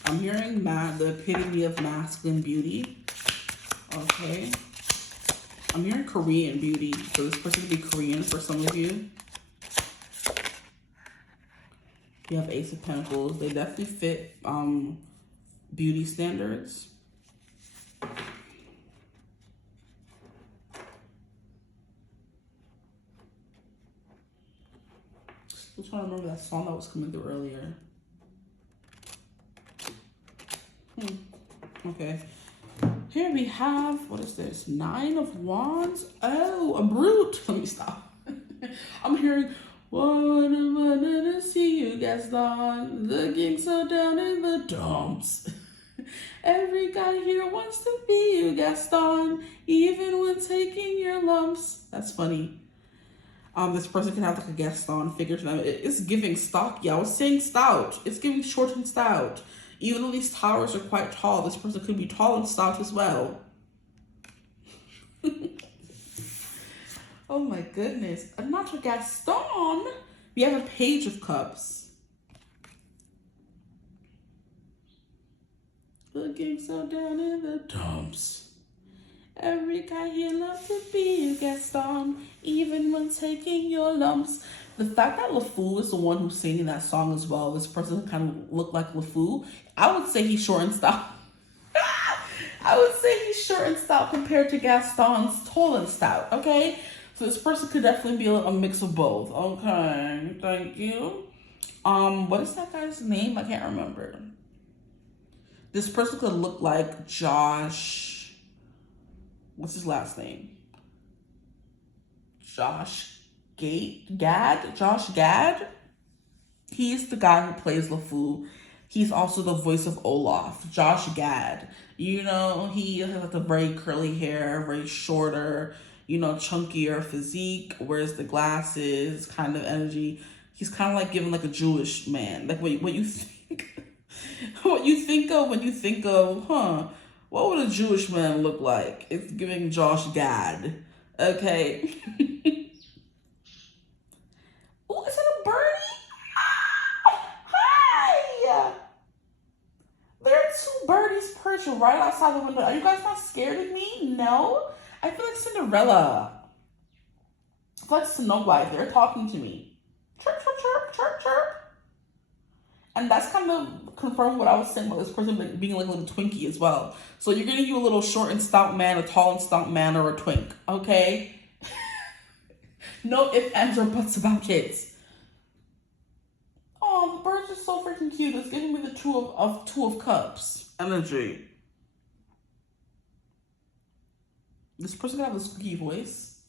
I'm hearing the epitome of masculine beauty. Okay. I'm hearing Korean beauty. So this person could be Korean for some of you. You have Ace of Pentacles. They definitely fit beauty standards. I'm trying to remember that song that was coming through earlier. Okay. Here we have, what is this? Nine of Wands. Oh, a brute. Let me stop. I'm hearing, wanna to see you, Gaston. Looking so down in the dumps. Every guy here wants to be you, Gaston. Even when taking your lumps. That's funny. This person can have like a Gaston figure to them. It's giving stocky. I was saying stout. It's giving short and stout. Even though these towers are quite tall, this person could be tall and stout as well. Oh my goodness. Not a Gaston. We have a Page of Cups. Looking so down in the dumps. Every guy here loves to be a Gaston, even when taking your lumps. The fact that LeFou is the one who's singing that song as well, this person kind of look like LeFou. I would say he's short and stout. I would say he's short and stout compared to Gaston's tall and stout, okay? So this person could definitely be a mix of both. Okay, thank you. What is that guy's name? I can't remember. This person could look like Josh. What's his last name? Josh Gad? He's the guy who plays LeFou. He's also the voice of Olaf. Josh Gad. You know, he has like a very curly hair, very shorter, you know, chunkier physique, wears the glasses, kind of energy. He's kind of like giving like a Jewish man. Like what you think, what you think of when you think of, what would a Jewish man look like? It's giving Josh Gad. Okay. Oh, is that a birdie? Hi! There are two birdies perched right outside the window. Are you guys not scared of me? No? I feel like Cinderella. I feel like Snow White. They're talking to me. Chirp, chirp, chirp, chirp, chirp. And that's kind of confirmed what I was saying about this person being like a little Twinkie as well. So you're getting you a little short and stout man, a tall and stout man, or a twink, okay? No ifs, ands, or buts about kids. Oh, the birds are so freaking cute. It's giving me the two of Cups energy. This person can have a squeaky voice,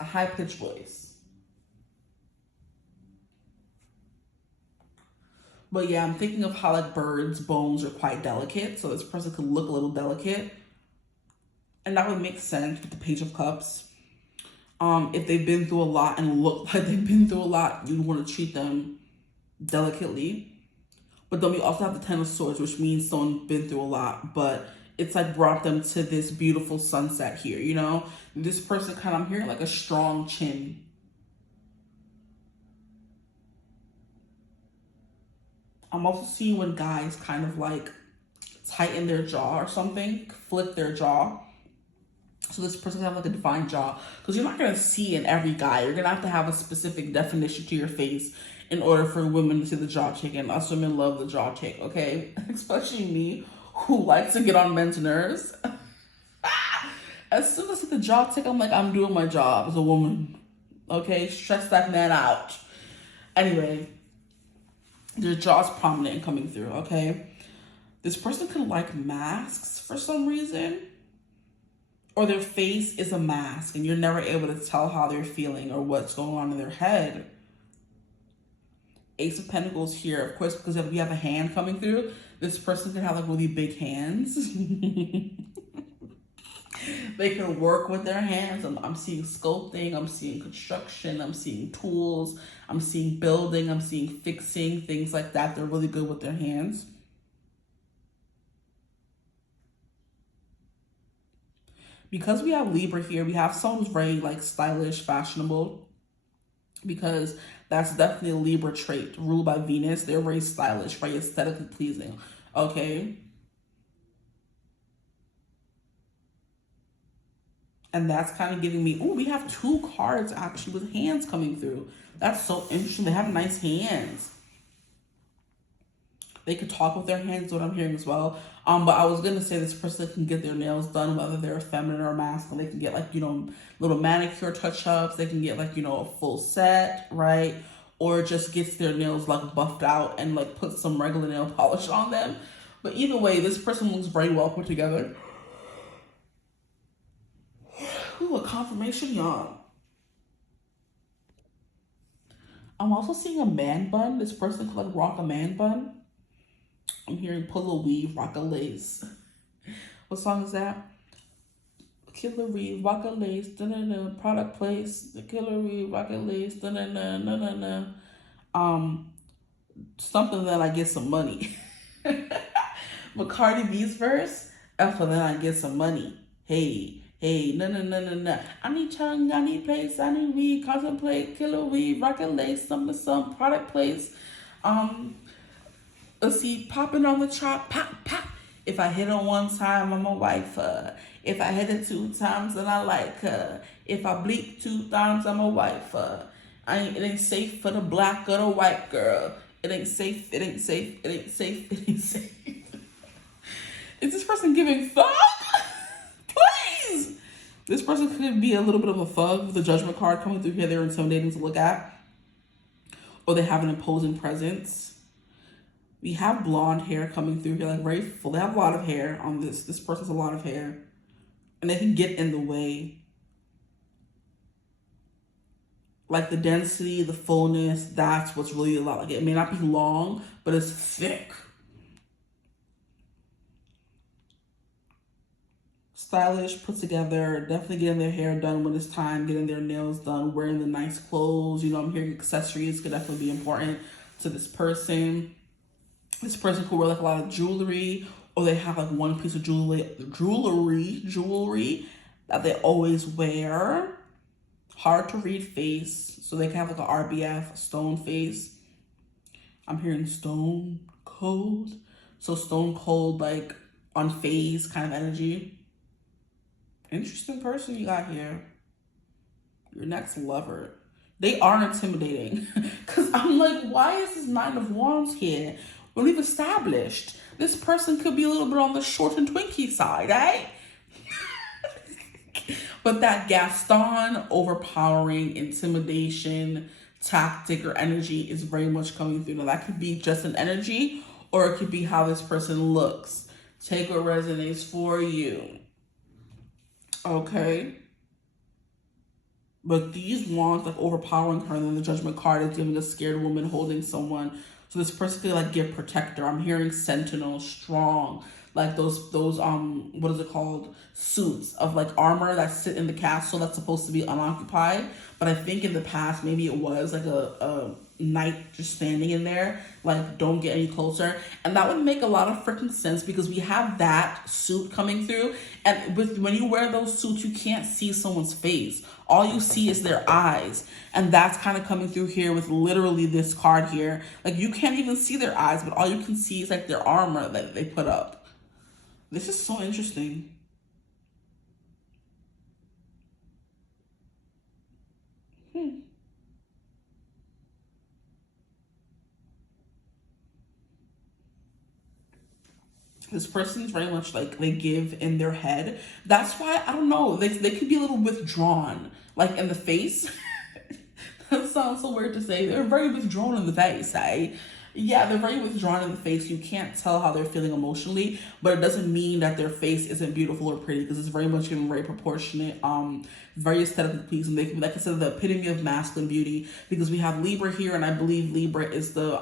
a high-pitched voice. But yeah, I'm thinking of how like birds' bones are quite delicate. So this person could look a little delicate. And that would make sense with the Page of Cups. If they've been through a lot and look like they've been through a lot, you want to treat them delicately. But then we also have the Ten of Swords, which means someone's been through a lot, but it's like brought them to this beautiful sunset here, you know? This person kind of, I'm hearing like a strong chin. I'm also seeing when guys kind of like tighten their jaw or something, flip their jaw. So this person can have like a defined jaw, because you're not going to see in every guy. You're going to have a specific definition to your face in order for women to see the jaw tick. And us women love the jaw tick, okay? Especially me, who likes to get on men's nerves. As soon as I see the jaw tick, I'm like, I'm doing my job as a woman. Okay, stress that man out. Anyway, their jaw's prominent and coming through, okay? This person could like masks for some reason. Or their face is a mask and you're never able to tell how they're feeling or what's going on in their head. Ace of Pentacles here, of course, because we have a hand coming through. This person can have like really big hands. They can work with their hands. I'm seeing sculpting, I'm seeing construction, I'm seeing tools, I'm seeing building, I'm seeing fixing, things like that. They're really good with their hands. Because we have Libra here, we have someone who's very like stylish, fashionable, because that's definitely a Libra trait, ruled by Venus. They're very stylish, very aesthetically pleasing, okay? And that's kind of giving me, oh, we have 2 cards actually with hands coming through. That's so interesting. They have nice hands. They could talk with their hands, what I'm hearing as well. But I was going to say this person can get their nails done, whether they're feminine or masculine. They can get like, you know, little manicure touch-ups. They can get like, you know, a full set, right? Or just gets their nails like buffed out and like put some regular nail polish on them. But either way, this person looks very well put together. Ooh, a confirmation, y'all. I'm also seeing a man bun. This person could like rock a man bun. I'm hearing pull a weave, rock a lace. What song is that? Killer weave, rock a lace, da-na-na, product place, the killer weave, rock a lace, da-na-na, na-na-na. Something that I get some money. But Cardi B's verse, after that I get some money. Hey, no. I need tongue, I need place, I need weed, contemplate, killer weave, rock a lace, some product place. Let's see, popping on the chart, pop. If I hit her 1 time, I'm a wife her. If I hit it 2 times, then I like her. If I bleep 2 times, I'm a wife her. It ain't safe for the black or the white girl. It ain't safe, it ain't safe, it ain't safe, it ain't safe. Is this person giving thug? Please! This person could be a little bit of a thug with the Judgment card coming through here. They're intimidating to look at. Or they have an imposing presence. We have blonde hair coming through here, like very full. They have a lot of hair on this. This person's a lot of hair. And they can get in the way. Like the density, the fullness, that's what's really a lot. Like it may not be long, but it's thick. Stylish, put together, definitely getting their hair done when it's time, getting their nails done, wearing the nice clothes. You know, I'm hearing accessories could definitely be important to this person. This person could wear like a lot of jewelry, or they have like one piece of jewelry that they always wear. Hard to read face, so they can have like an RBF, a stone face. I'm hearing stone cold. So stone cold, like on phase kind of energy. Interesting person you got here. Your next lover. They are intimidating. Because I'm like, why is this 9 of Wands here? When we've established this person could be a little bit on the short and twinkie side, right? But that Gaston overpowering intimidation tactic or energy is very much coming through. Now that could be just an energy, or it could be how this person looks. Take what resonates for you. Okay. But these wands like overpowering her, and then the Judgment card is giving a scared woman holding someone. So this person could like give protector. I'm hearing sentinel, strong, like those what is it called, suits of like armor that sit in the castle that's supposed to be unoccupied. But I think in the past maybe it was like a knight just standing in there, like don't get any closer. And that would make a lot of freaking sense because we have that suit coming through, and when you wear those suits you can't see someone's face. All you see is their eyes, and that's kind of coming through here with literally this card here. Like you can't even see their eyes, but all you can see is like their armor that they put up. This is so interesting. This person's very much like they give in their head. That's why, I don't know, they could be a little withdrawn, like in the face. That sounds so weird to say. They're very withdrawn in the face, eh? Yeah, they're very withdrawn in the face. You can't tell how they're feeling emotionally, but it doesn't mean that their face isn't beautiful or pretty, because it's very much giving very proportionate, very aesthetically pleasing. They can be, like I said, the epitome of masculine beauty, because we have Libra here, and I believe Libra is the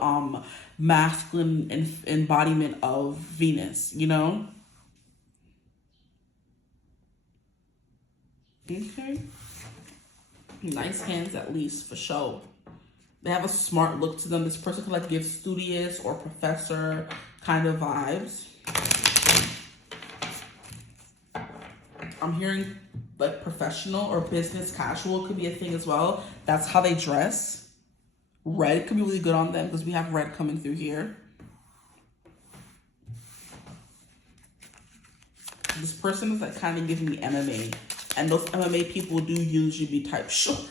masculine embodiment of Venus, you know? Okay. Nice hands, at least, for show. They have a smart look to them. This person could like give studious or professor kind of vibes. I'm hearing like professional or business casual could be a thing as well. That's how they dress. Red could be really good on them because we have red coming through here. This person is like kind of giving me MMA. And those MMA people do usually be type short.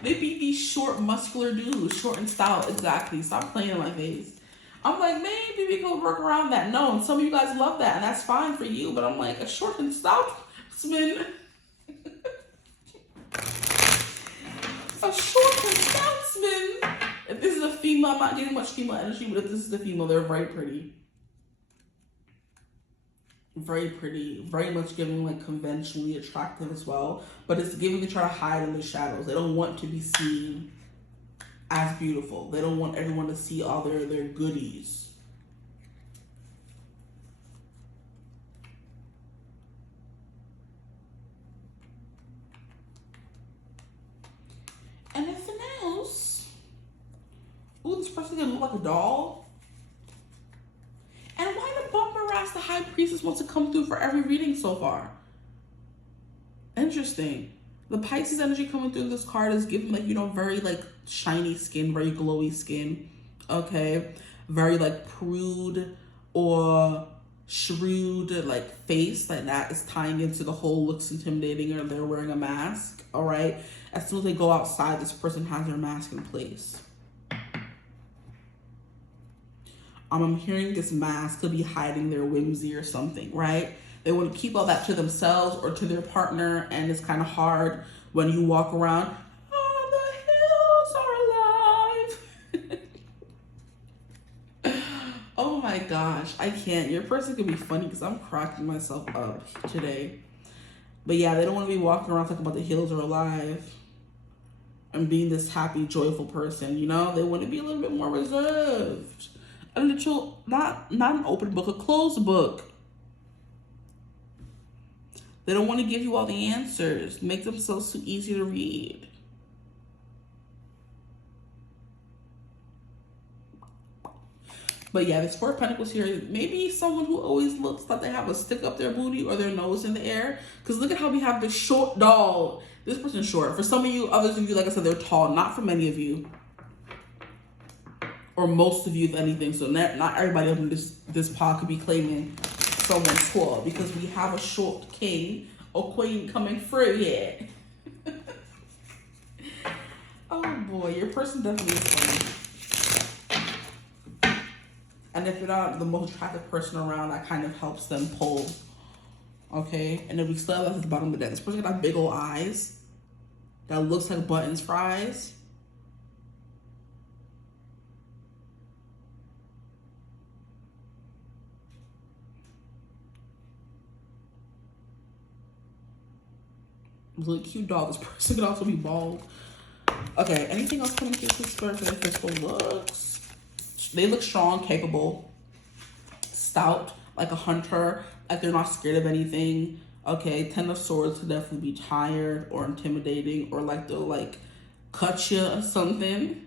They be these short, muscular dudes, short and stout. Exactly. Stop playing in my face. I'm like, maybe we can work around that. No, and some of you guys love that, and that's fine for you. But I'm like, a short and stoutsman. A short and stoutsman. If this is a female, I'm not getting much female energy, but if this is a female, they're very pretty. Very pretty, very much giving like conventionally attractive as well, but it's giving, they try to hide in the shadows. They don't want to be seen as beautiful. They don't want everyone to see all their goodies. Anything else? Ooh, this person gonna look like a doll. And why the bumper ass the high priestess wants to come through for every reading so far? Interesting. The Pisces energy coming through this card is giving like, you know, very like shiny skin, very glowy skin. Okay. Very like prude or shrewd like face. Like that is tying into the whole looks intimidating or they're wearing a mask. All right. As soon as they go outside, this person has their mask in place. I'm hearing this mask could be hiding their whimsy or something, right? They want to keep all that to themselves or to their partner, and it's kind of hard when you walk around, oh, the hills are alive. Oh my gosh, I can't. Your person could be funny because I'm cracking myself up today. But yeah, they don't want to be walking around talking about the hills are alive and being this happy, joyful person, you know? They want to be a little bit more reserved. A little, not an open book, a closed book. They don't want to give you all the answers, make themselves too easy to read. But yeah, this Four of Pentacles here, maybe someone who always looks like they have a stick up their booty or their nose in the air. Because look at how we have this short doll. This person's short. For some of you, others of you, like I said, they're tall. Not for many of you. Or most of you, if anything. So not everybody up in this pod could be claiming someone's tall, because we have a short king or queen coming through here. Oh boy, your person definitely is funny. And if you're not the most attractive person around, that kind of helps them pull. Okay, and then we still have at the bottom of the deck. This person got big old eyes that looks like buttons fries. Really cute doll. This person could also be bald. Okay, anything else coming through this for the physical looks? They look strong, capable, stout, like a hunter, like they're not scared of anything. Okay, Ten of Swords could definitely be tired or intimidating, or like they'll like cut you or something.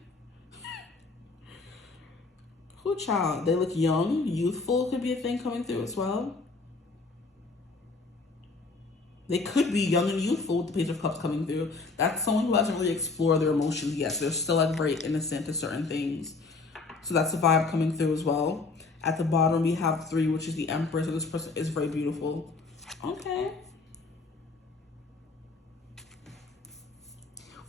Who child? They look young, youthful could be a thing coming through as well. They could be young and youthful with the Page of Cups coming through. That's someone who hasn't really explored their emotions yet. They're still like very innocent to certain things. So that's the vibe coming through as well. At the bottom, we have 3, which is the Empress. So this person is very beautiful. Okay.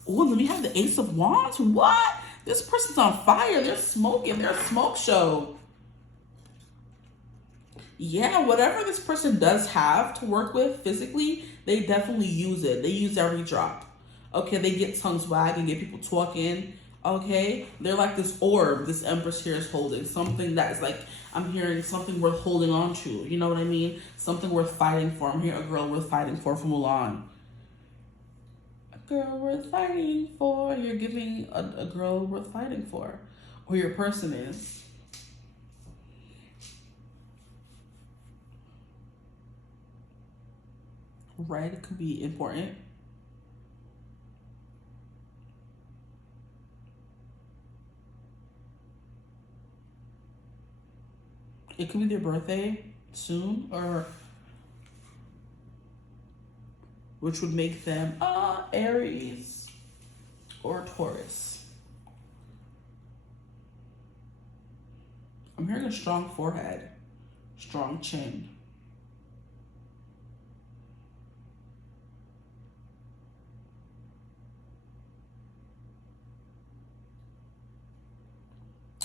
Oh, then we have the Ace of Wands. What? This person's on fire. They're smoking. They're a smoke show. Yeah, whatever this person does have to work with physically, they definitely use it. They use every drop. Okay, they get tongues wagging, get people talking. Okay, they're like this orb this Empress here is holding. Something that is like, I'm hearing something worth holding on to. You know what I mean? Something worth fighting for. I'm hearing a girl worth fighting for from Mulan. A girl worth fighting for. You're giving a girl worth fighting for. Or your person is. Red could be important. It could be their birthday soon, or which would make them Aries or Taurus. I'm hearing a strong forehead, strong chin.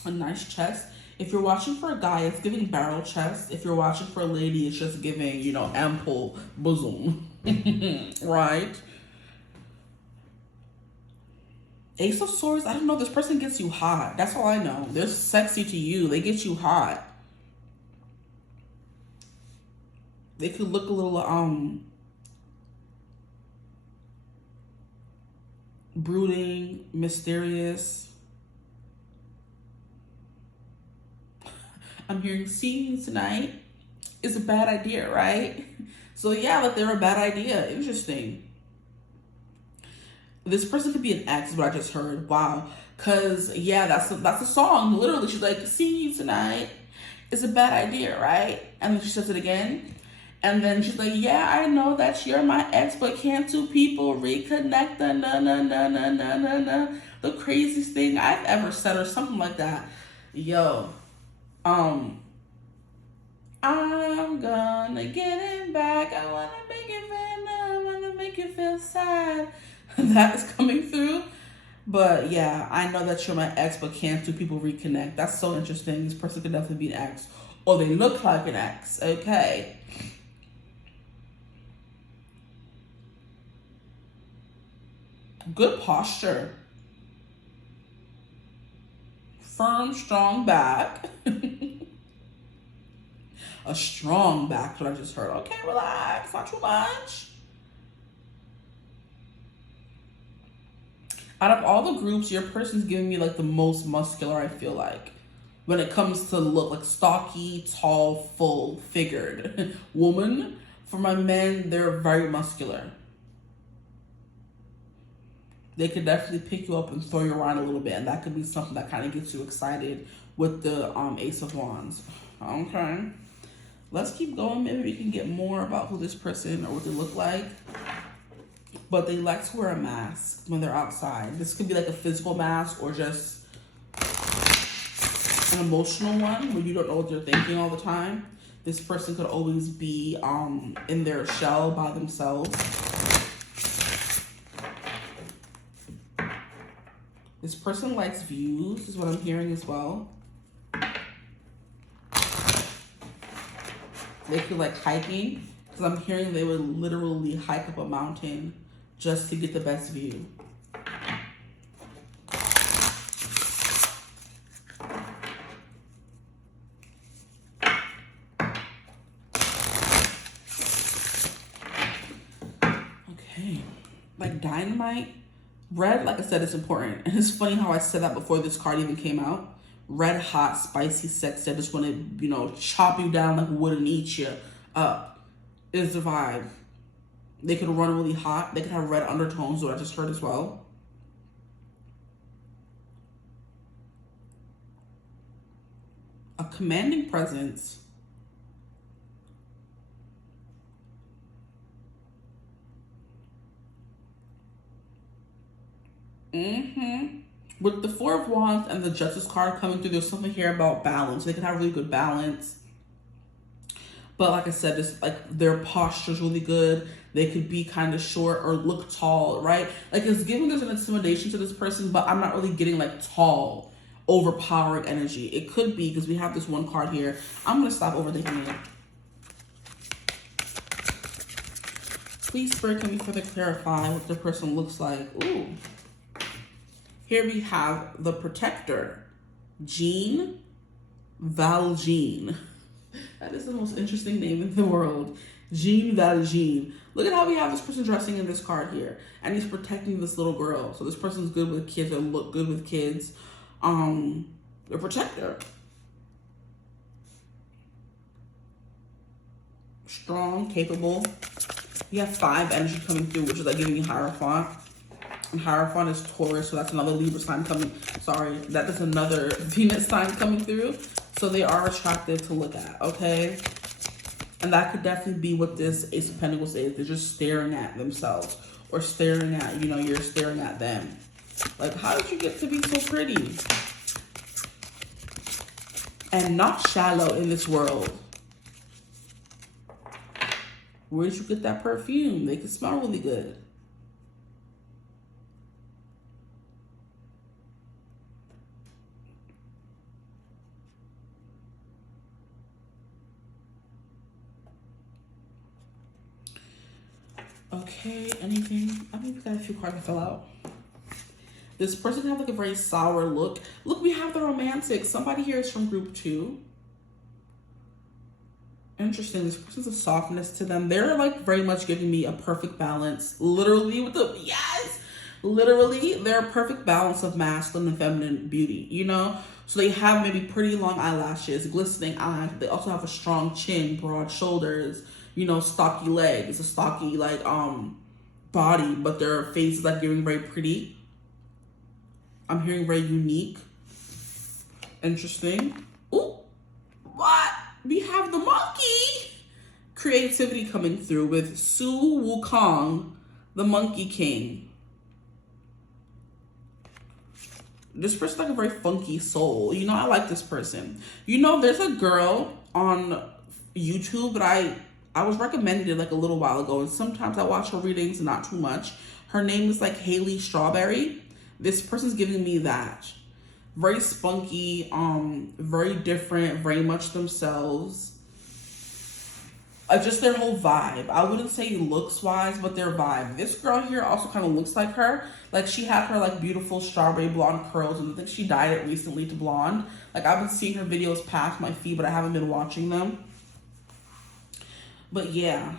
A nice chest. If you're watching for a guy, it's giving barrel chest. If you're watching for a lady, it's just giving, you know, ample bosom. Right? Ace of Swords, I don't know. This person gets you hot. That's all I know. They're sexy to you. They get you hot. They could look a little, brooding, mysterious. I'm hearing seeing you tonight is a bad idea, right? So yeah, like they're a bad idea. Interesting. This person could be an ex, but I just heard. Wow. Cause yeah, that's a song. Literally, she's like, seeing you tonight is a bad idea, right? And then she says it again. And then she's like, yeah, I know that you're my ex, but can't two people reconnect? The craziest thing I've ever said, or something like that. Yo. I'm gonna get it back. I wanna make it feel, I wanna make it feel sad. That is coming through. But yeah, I know that you're my ex, but can't two people reconnect? That's so interesting. This person could definitely be an ex, or they look like an ex. Okay. Good posture. Firm, strong back. A strong back, what I just heard. Okay, relax, not too much. Out of all the groups, your person's giving me like the most muscular, I feel like. When it comes to look, like stocky, tall, full figured woman. For my men, they're very muscular. They could definitely pick you up and throw you around a little bit, and that could be something that kind of gets you excited with the Ace of Wands. Okay. Let's keep going. Maybe we can get more about who this person or what they look like. But they like to wear a mask when they're outside. This could be like a physical mask or just an emotional one where you don't know what they're thinking all the time. This person could always be in their shell by themselves. This person likes views, is what I'm hearing as well. They could like hiking, because I'm hearing they would literally hike up a mountain just to get the best view. Okay, like dynamite. Red, like I said, is important. And it's funny how I said that before this card even came out. red hot, spicy, sexy. I just want to, you know, chop you down like wood and eat you up is the vibe. They could run really hot. They could have red undertones, what I just heard as well. A commanding presence. With the Four of Wands and the Justice card coming through, there's something here about balance. They can have really good balance. But like I said, this, like, their posture's really good. They could be kind of short or look tall, right? Like, it's giving there's an intimidation to this person, but I'm not really getting like tall, overpowering energy. It could be because we have this one card here. I'm going to stop overthinking it. Please, Spirit, can we further clarify what the person looks like? Ooh. Here we have the Protector, 𝐓𝐈𝐌𝐄𝐒𝐓. That is the most interesting name in the world. 𝐓𝐈𝐌𝐿. Look at how we have this person dressing in this card here. And he's protecting this little girl. So this person's good with kids or look good with kids. The Protector. Strong, capable. You have 5 energy coming through, which is like giving you Hierophant. And Hierophant is Taurus, so that's another Libra sign coming. Sorry, that is another Venus sign coming through. So they are attractive to look at, okay? And that could definitely be what this Ace of Pentacles is. They're just staring at themselves or staring at, you know, you're staring at them. Like, how did you get to be so pretty? And not shallow in this world. Where did you get that perfume? They can smell really good. Okay, anything? I think we got a few cards to fill out. This person can have like a very sour look. Look, we have the romantic. Somebody here is from group 2. Interesting. This person's a softness to them. They're like very much giving me a perfect balance. Literally with the, yes! Literally, they're a perfect balance of masculine and feminine beauty, you know? So they have maybe pretty long eyelashes, glistening eyes. They also have a strong chin, broad shoulders, you know, stocky legs, a stocky like body, but their face is like giving very pretty. I'm hearing very unique. Interesting. Ooh, what? We have the monkey. Creativity coming through with Su Wukong, the Monkey King. This person's like a very funky soul. You know, I like this person. You know, there's a girl on YouTube that I was recommended it like a little while ago, and sometimes I watch her readings, not too much. Her name is like Haley Strawberry. This person's giving me that. Very spunky, very different, very much themselves. Just their whole vibe. I wouldn't say looks wise, but their vibe. This girl here also kind of looks like her. Like, she had her like beautiful strawberry blonde curls, and I think she dyed it recently to blonde. Like, I've been seeing her videos past my feed, but I haven't been watching them. But yeah,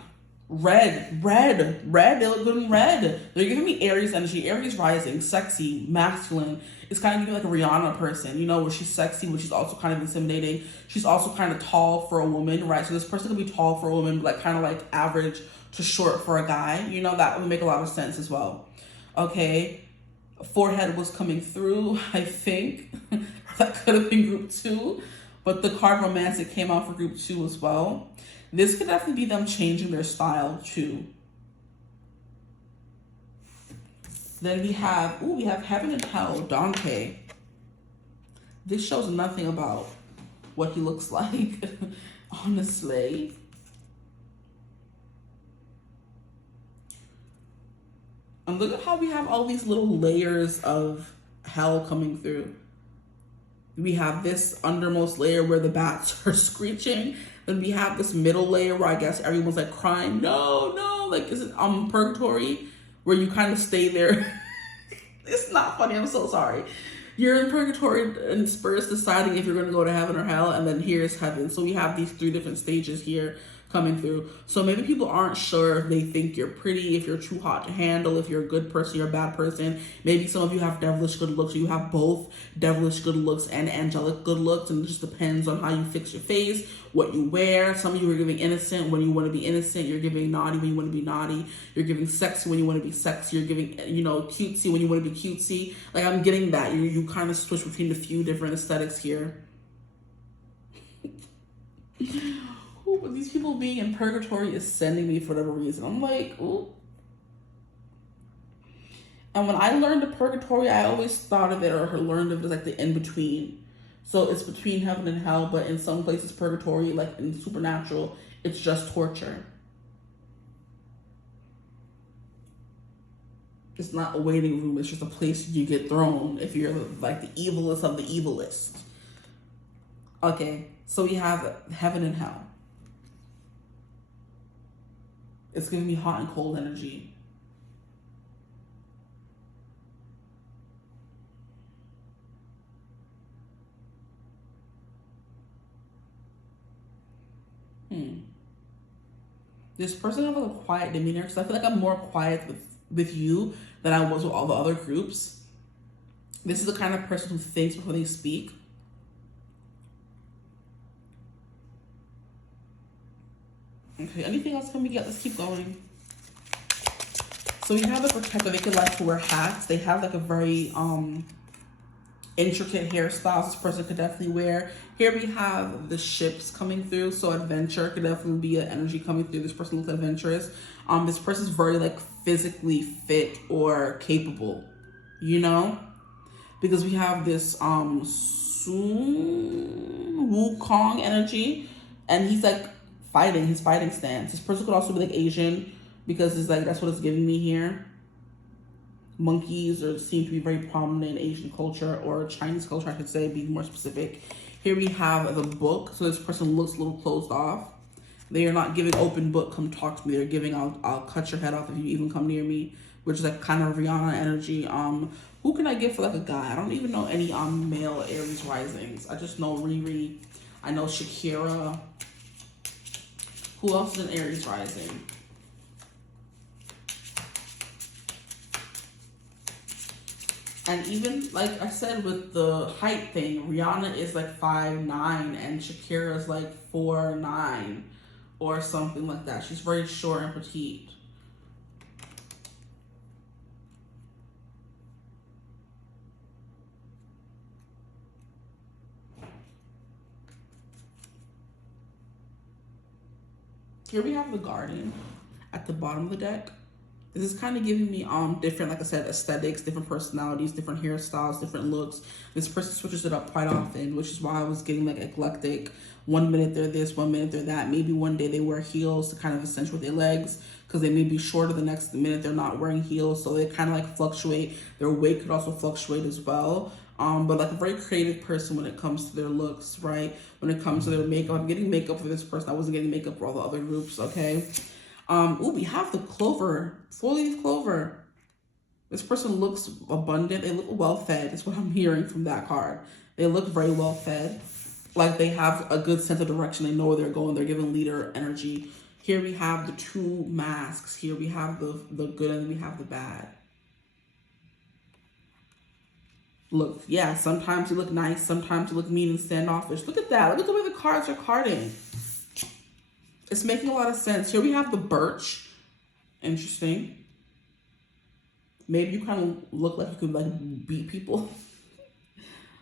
red, they look good in red. They're giving me Aries energy, Aries rising, sexy, masculine. It's kind of giving like a Rihanna person, you know, where she's sexy, but she's also kind of intimidating. She's also kind of tall for a woman, right? So this person could be tall for a woman, but like kind of like average to short for a guy. You know, that would make a lot of sense as well. Okay, forehead was coming through, I think. That could have been group 2, but the card romantic came out for group 2 as well. This could definitely be them changing their style too. Then we have Heaven and Hell, Dante. This shows nothing about what he looks like, honestly. And look at how we have all these little layers of hell coming through. We have this undermost layer where the bats are screeching. Then we have this middle layer where I guess everyone's like crying, no, like, is it purgatory, where you kind of stay there. It's not funny, I'm so sorry. You're in purgatory and Spirit's deciding if you're going to go to heaven or hell, and then here's heaven. So we have these 3 different stages here coming through. So maybe people aren't sure if they think you're pretty, if you're too hot to handle, if you're a good person, you're a bad person. Maybe some of you have devilish good looks, or you have both devilish good looks and angelic good looks, and it just depends on how you fix your face, what you wear. Some of you are giving innocent when you want to be innocent. You're giving naughty when you want to be naughty. You're giving sexy when you want to be sexy. You're giving, cutesy when you want to be cutesy. Like, I'm getting that. You kind of switch between a few different aesthetics here. Ooh, but these people being in purgatory is sending me for whatever reason. I'm like, ooh. And when I learned of purgatory, I always thought of it or learned of it as like the in-between. So it's between heaven and hell, but in some places purgatory, like in supernatural, it's just torture. It's not a waiting room, it's just a place you get thrown if you're like the evilest of the evilest. Okay, so we have heaven and hell. It's giving me hot and cold energy. This person has like a quiet demeanor, because I feel like I'm more quiet with you than I was with all the other groups. This is the kind of person who thinks before they speak. Okay, anything else can we get? Let's keep going. So we have a protector. They can like to wear hats. They have like a very intricate hairstyles this person could definitely wear. Here we have the ships coming through. So adventure could definitely be an energy coming through. This person looks adventurous. This person's very like physically fit or capable, because we have this Wukong energy, and he's like fighting, his fighting stance. This person could also be like Asian, because it's like that's what it's giving me here. Monkeys seem to be very prominent in Asian culture, or Chinese culture, I should say, be more specific. Here we have the book. So this person looks a little closed off. They are not giving open book, come talk to me. They're giving, I'll cut your head off if you even come near me, which is like kind of Rihanna energy. Who can I give for like a guy? I don't even know any male Aries risings. I just know Riri. I know Shakira. Who else is an Aries rising? And even, like I said, with the height thing, Rihanna is like 5'9", and Shakira is like 4'9", or something like that. She's very short and petite. Here we have the Guardian at the bottom of the deck. This is kind of giving me different, like I said, aesthetics, different personalities, different hairstyles, different looks. This person switches it up quite often, which is why I was getting like eclectic. 1 minute they're this, 1 minute they're that. Maybe one day they wear heels to kind of accentuate their legs, because they may be shorter the next minute they're not wearing heels, so they kind of like fluctuate. Their weight could also fluctuate as well. But like a very creative person when it comes to their looks, right? When it comes to their makeup. I'm getting makeup for this person. I wasn't getting makeup for all the other groups, okay? We have the clover, 4-leaf clover. This person looks abundant. They look well fed. That's what I'm hearing from that card. They look very well fed. Like they have a good sense of direction. They know where they're going. They're giving leader energy. Here we have the 2 masks. Here we have the good and we have the bad. Look, yeah, sometimes you look nice. Sometimes you look mean and standoffish. Look at that. Look at the way the cards are carding. It's making a lot of sense. Here we have the birch. Interesting. Maybe you kind of look like you could like beat people.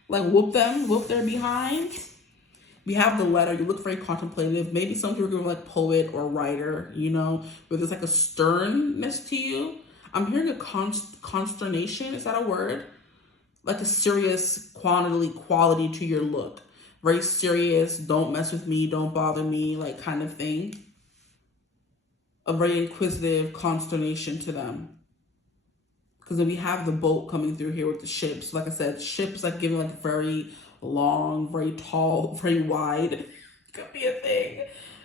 Like whoop their behinds. We have the letter. You look very contemplative. Maybe some people are like poet or writer, where there's like a sternness to you. I'm hearing a consternation. Is that a word? Like a serious quality to your look. Very serious, don't mess with me, don't bother me, like kind of thing. A very inquisitive consternation to them. Because then we have the boat coming through here with the ships. Like I said, ships like giving like very long, very tall, very wide. Could be a thing.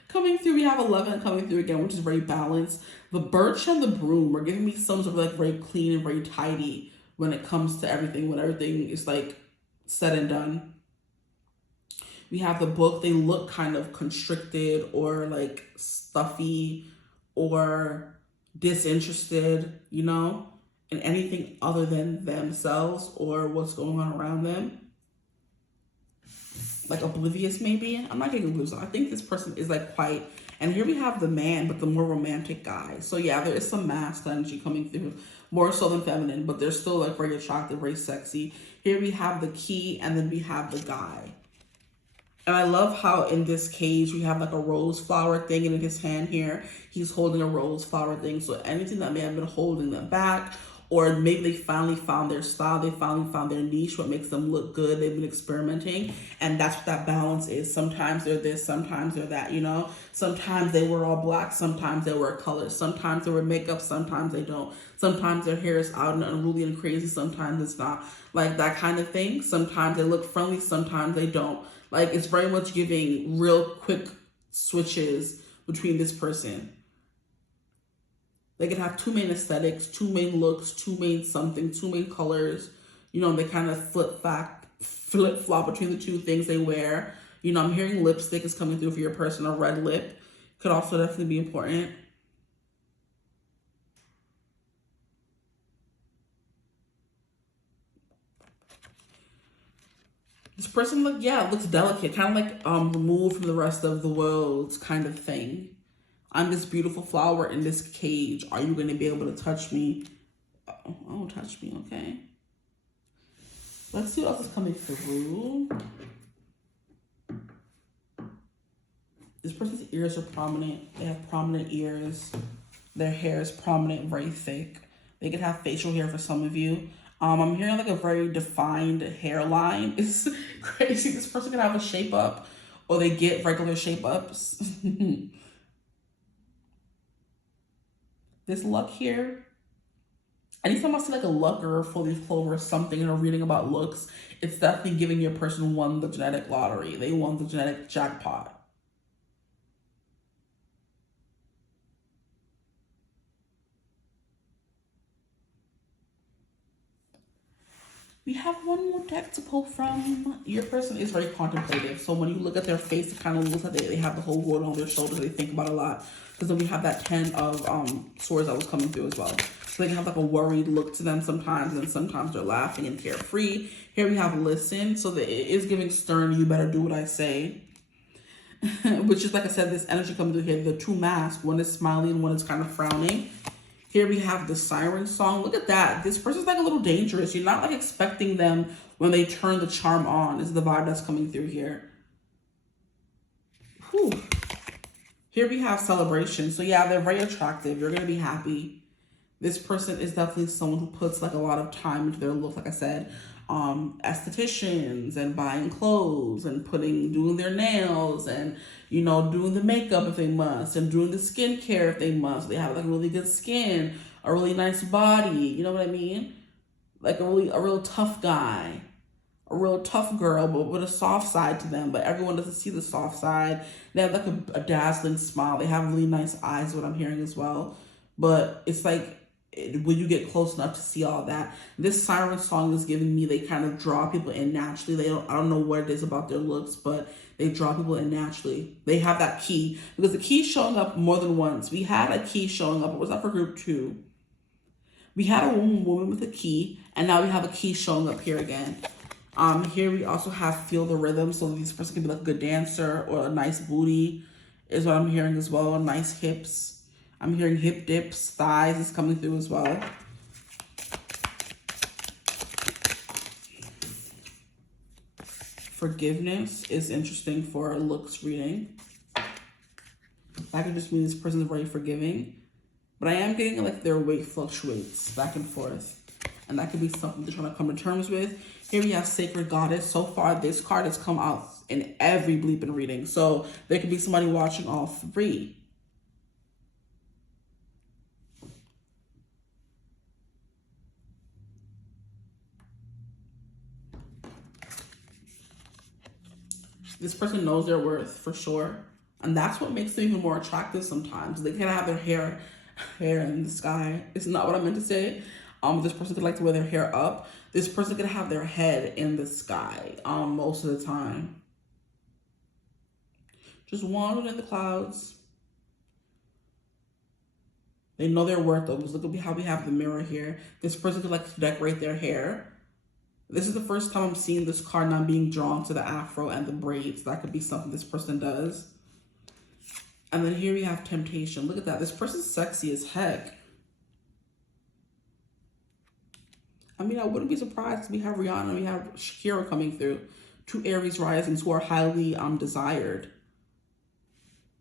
Coming through, we have 11 coming through again, which is very balanced. The birch and the broom are giving me some sort of like very clean and very tidy when it comes to everything, when everything is like said and done. We have the book. They look kind of constricted or like stuffy or disinterested, you know, in anything other than themselves or what's going on around them. Like oblivious, maybe. I'm not getting oblivious. I think this person is like quite, and here we have the man, but the more romantic guy. So yeah, there is some masculine energy coming through, more so than feminine, but they're still like very attractive, very sexy. Here we have the key, and then we have the guy. And I love how in this cage, we have like a rose flower thing, and in his hand here, he's holding a rose flower thing. So anything that may have been holding them back, or maybe they finally found their style, they finally found their niche, what makes them look good, they've been experimenting, and that's what that balance is. Sometimes they're this, sometimes they're that, you know? Sometimes they wear all black, sometimes they wear colors, sometimes they wear makeup, sometimes they don't. Sometimes their hair is out and unruly and crazy, sometimes it's not. Like that kind of thing. Sometimes they look friendly, sometimes they don't. Like it's very much giving real quick switches between this person. They can have two main aesthetics, two main looks, two main something, two main colors. You know, they kind of flip-flop between the two things they wear. You know, I'm hearing lipstick is coming through for your person. A red lip could also definitely be important. This person looks delicate, kind of like removed from the rest of the world kind of thing. I'm this beautiful flower in this cage. Are you going to be able to touch me? Oh, touch me, okay. Let's see what else is coming through. This person's ears are prominent. They have prominent ears. Their hair is prominent, very thick. They could have facial hair for some of you. I'm hearing like a very defined hairline. It's crazy. This person could have a shape up, or they get regular shape ups. This luck here, anytime I see like a luck or a 4-leaf clover or something in a reading about looks, it's definitely giving your person won the genetic lottery. They won the genetic jackpot. We have one more deck to pull from. Your person is very contemplative. So when you look at their face, it kind of looks like they have the whole world on their shoulders. They think about a lot. Because then we have that 10 of swords that was coming through as well. So they can have like a worried look to them sometimes. And sometimes they're laughing and carefree. Here we have listen. So that it is giving stern, you better do what I say. Which is, like I said, this energy coming through here. The two masks. One is smiling, one is kind of frowning. Here we have the siren song. Look at that. This person's like a little dangerous. You're not like expecting them when they turn the charm on. Is the vibe that's coming through here. Whew. Here we have celebration. So yeah, they're very attractive. You're going to be happy. This person is definitely someone who puts like a lot of time into their look. Like I said, estheticians and buying clothes and doing their nails and, you know, doing the makeup if they must and doing the skincare if they must. They have like really good skin, a really nice body. You know what I mean? Like a real tough guy, a real tough girl, but with a soft side to them. But everyone doesn't see the soft side. They have like a dazzling smile. They have really nice eyes, is what I'm hearing as well. But it's like, when you get close enough to see all that, this siren song is giving me, they kind of draw people in naturally. I don't know what it is about their looks, but they draw people in naturally. They have that key, because the key's showing up more than once. We had a key showing up. It was up for group 2. We had a woman with a key, and now we have a key showing up here again. Here we also have feel the rhythm. So this person can be like a good dancer, or a nice booty is what I'm hearing as well. Nice hips. I'm hearing hip dips, thighs is coming through as well. Forgiveness is interesting for a looks reading. That could just mean this person is very forgiving. But I am getting like their weight fluctuates back and forth. And that could be something they're trying to come to terms with. Here we have Sacred Goddess. So far, this card has come out in every bleeping reading. So there could be somebody watching all 3. This person knows their worth for sure. And that's what makes them even more attractive sometimes. They can have their hair in the sky. It's not what I meant to say. This person could like to wear their hair up. This person could have their head in the sky most of the time. Just wandering in the clouds. They know their worth though, because look at how we have the mirror here. This person could like to decorate their hair. This is the first time I'm seeing this card now being drawn to the afro and the braids. That could be something this person does. And then here we have temptation. Look at that. This person's sexy as heck. I mean, I wouldn't be surprised. We have Rihanna, we have Shakira coming through. Two Aries risings who are highly desired.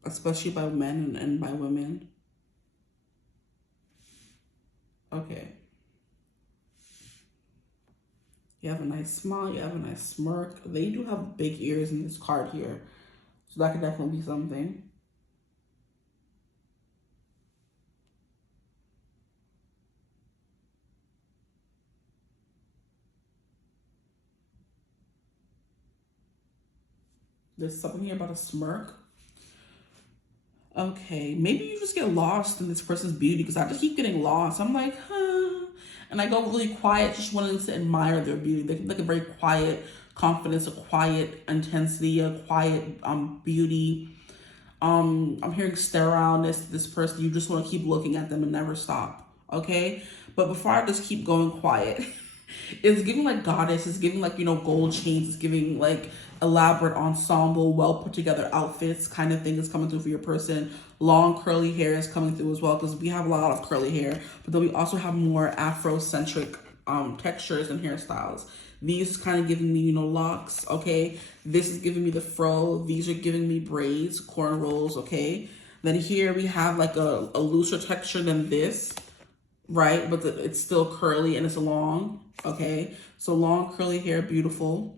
Especially by men and by women. Okay. You have a nice smile, you have a nice smirk. They do have big ears in this card here. So that could definitely be something. There's something here about a smirk. Okay, maybe you just get lost in this person's beauty, because I just keep getting lost. I'm like, huh. And I go really quiet, just wanting to admire their beauty. They look a very quiet confidence, a quiet intensity, a quiet beauty. I'm hearing sterileness to this person. You just want to keep looking at them and never stop. Okay, but before I just keep going quiet, it's giving like goddess. It's giving like, you know, gold chains. It's giving like elaborate ensemble, well put together outfits kind of thing is coming through for your person. Long curly hair is coming through as well, because we have a lot of curly hair, but then we also have more Afrocentric textures and hairstyles. These is kind of giving me, you know, locks. Okay, this is giving me the fro. These are giving me braids, cornrows. Okay, then here we have like a looser texture than this, right? But it's still curly and it's long. Okay, so long curly hair, beautiful.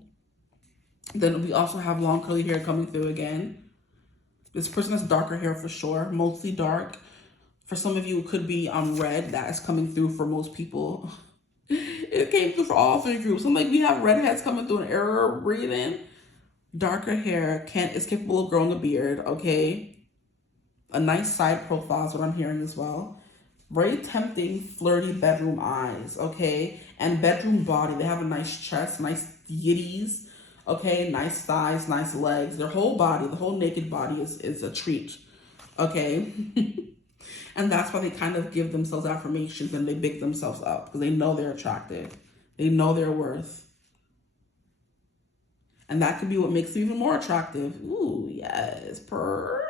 Then we also have long curly hair coming through again. This person has darker hair for sure, mostly dark. For some of you, it could be red. That is coming through for most people. It came through for all three groups. I'm like, we have redheads coming through an error reading. Darker hair is capable of growing a beard, okay? A nice side profile is what I'm hearing as well. Very tempting, flirty bedroom eyes, okay? And bedroom body. They have a nice chest, nice yitties. Okay, nice thighs, nice legs. Their whole body, the whole naked body is a treat. Okay. And that's why they kind of give themselves affirmations and they big themselves up, because they know they're attractive. They know their worth. And that could be what makes them even more attractive. Ooh, yes, purr.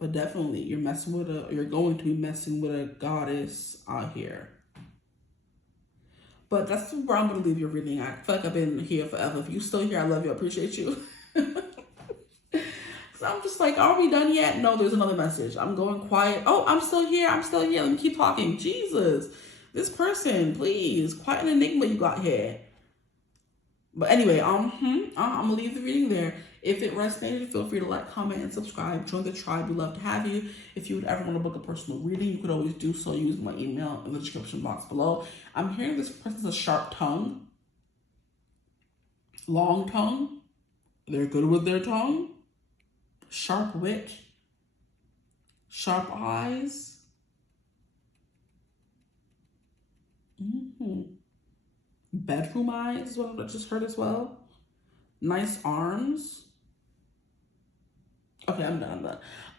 But definitely you're going to be messing with a goddess out here. But that's where I'm going to leave your reading. I feel like I've been here forever. If you're still here, I love you. I appreciate you. So I'm just like, are we done yet? No, there's another message. I'm going quiet. Oh, I'm still here. I'm still here. Let me keep talking. Jesus. This person, please. Quite an enigma you got here. But anyway, I'm going to leave the reading there. If it resonated, feel free to like, comment, and subscribe. Join the tribe. We'd love to have you. If you would ever want to book a personal reading, you could always do so using my email in the description box below. I'm hearing this person has a sharp tongue. Long tongue. They're good with their tongue. Sharp wit. Sharp eyes. Bedroom eyes is what I just heard as well. Nice arms. Okay, I'm done. If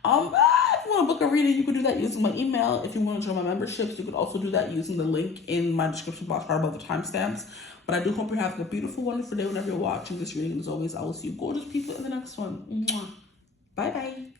you want to book a reading, you can do that using my email. If you want to join my memberships, you can also do that using the link in my description box right above the timestamps. But I do hope you're having a beautiful, wonderful day whenever you're watching this reading. And as always, I will see you gorgeous people in the next one. Mwah. Bye-bye.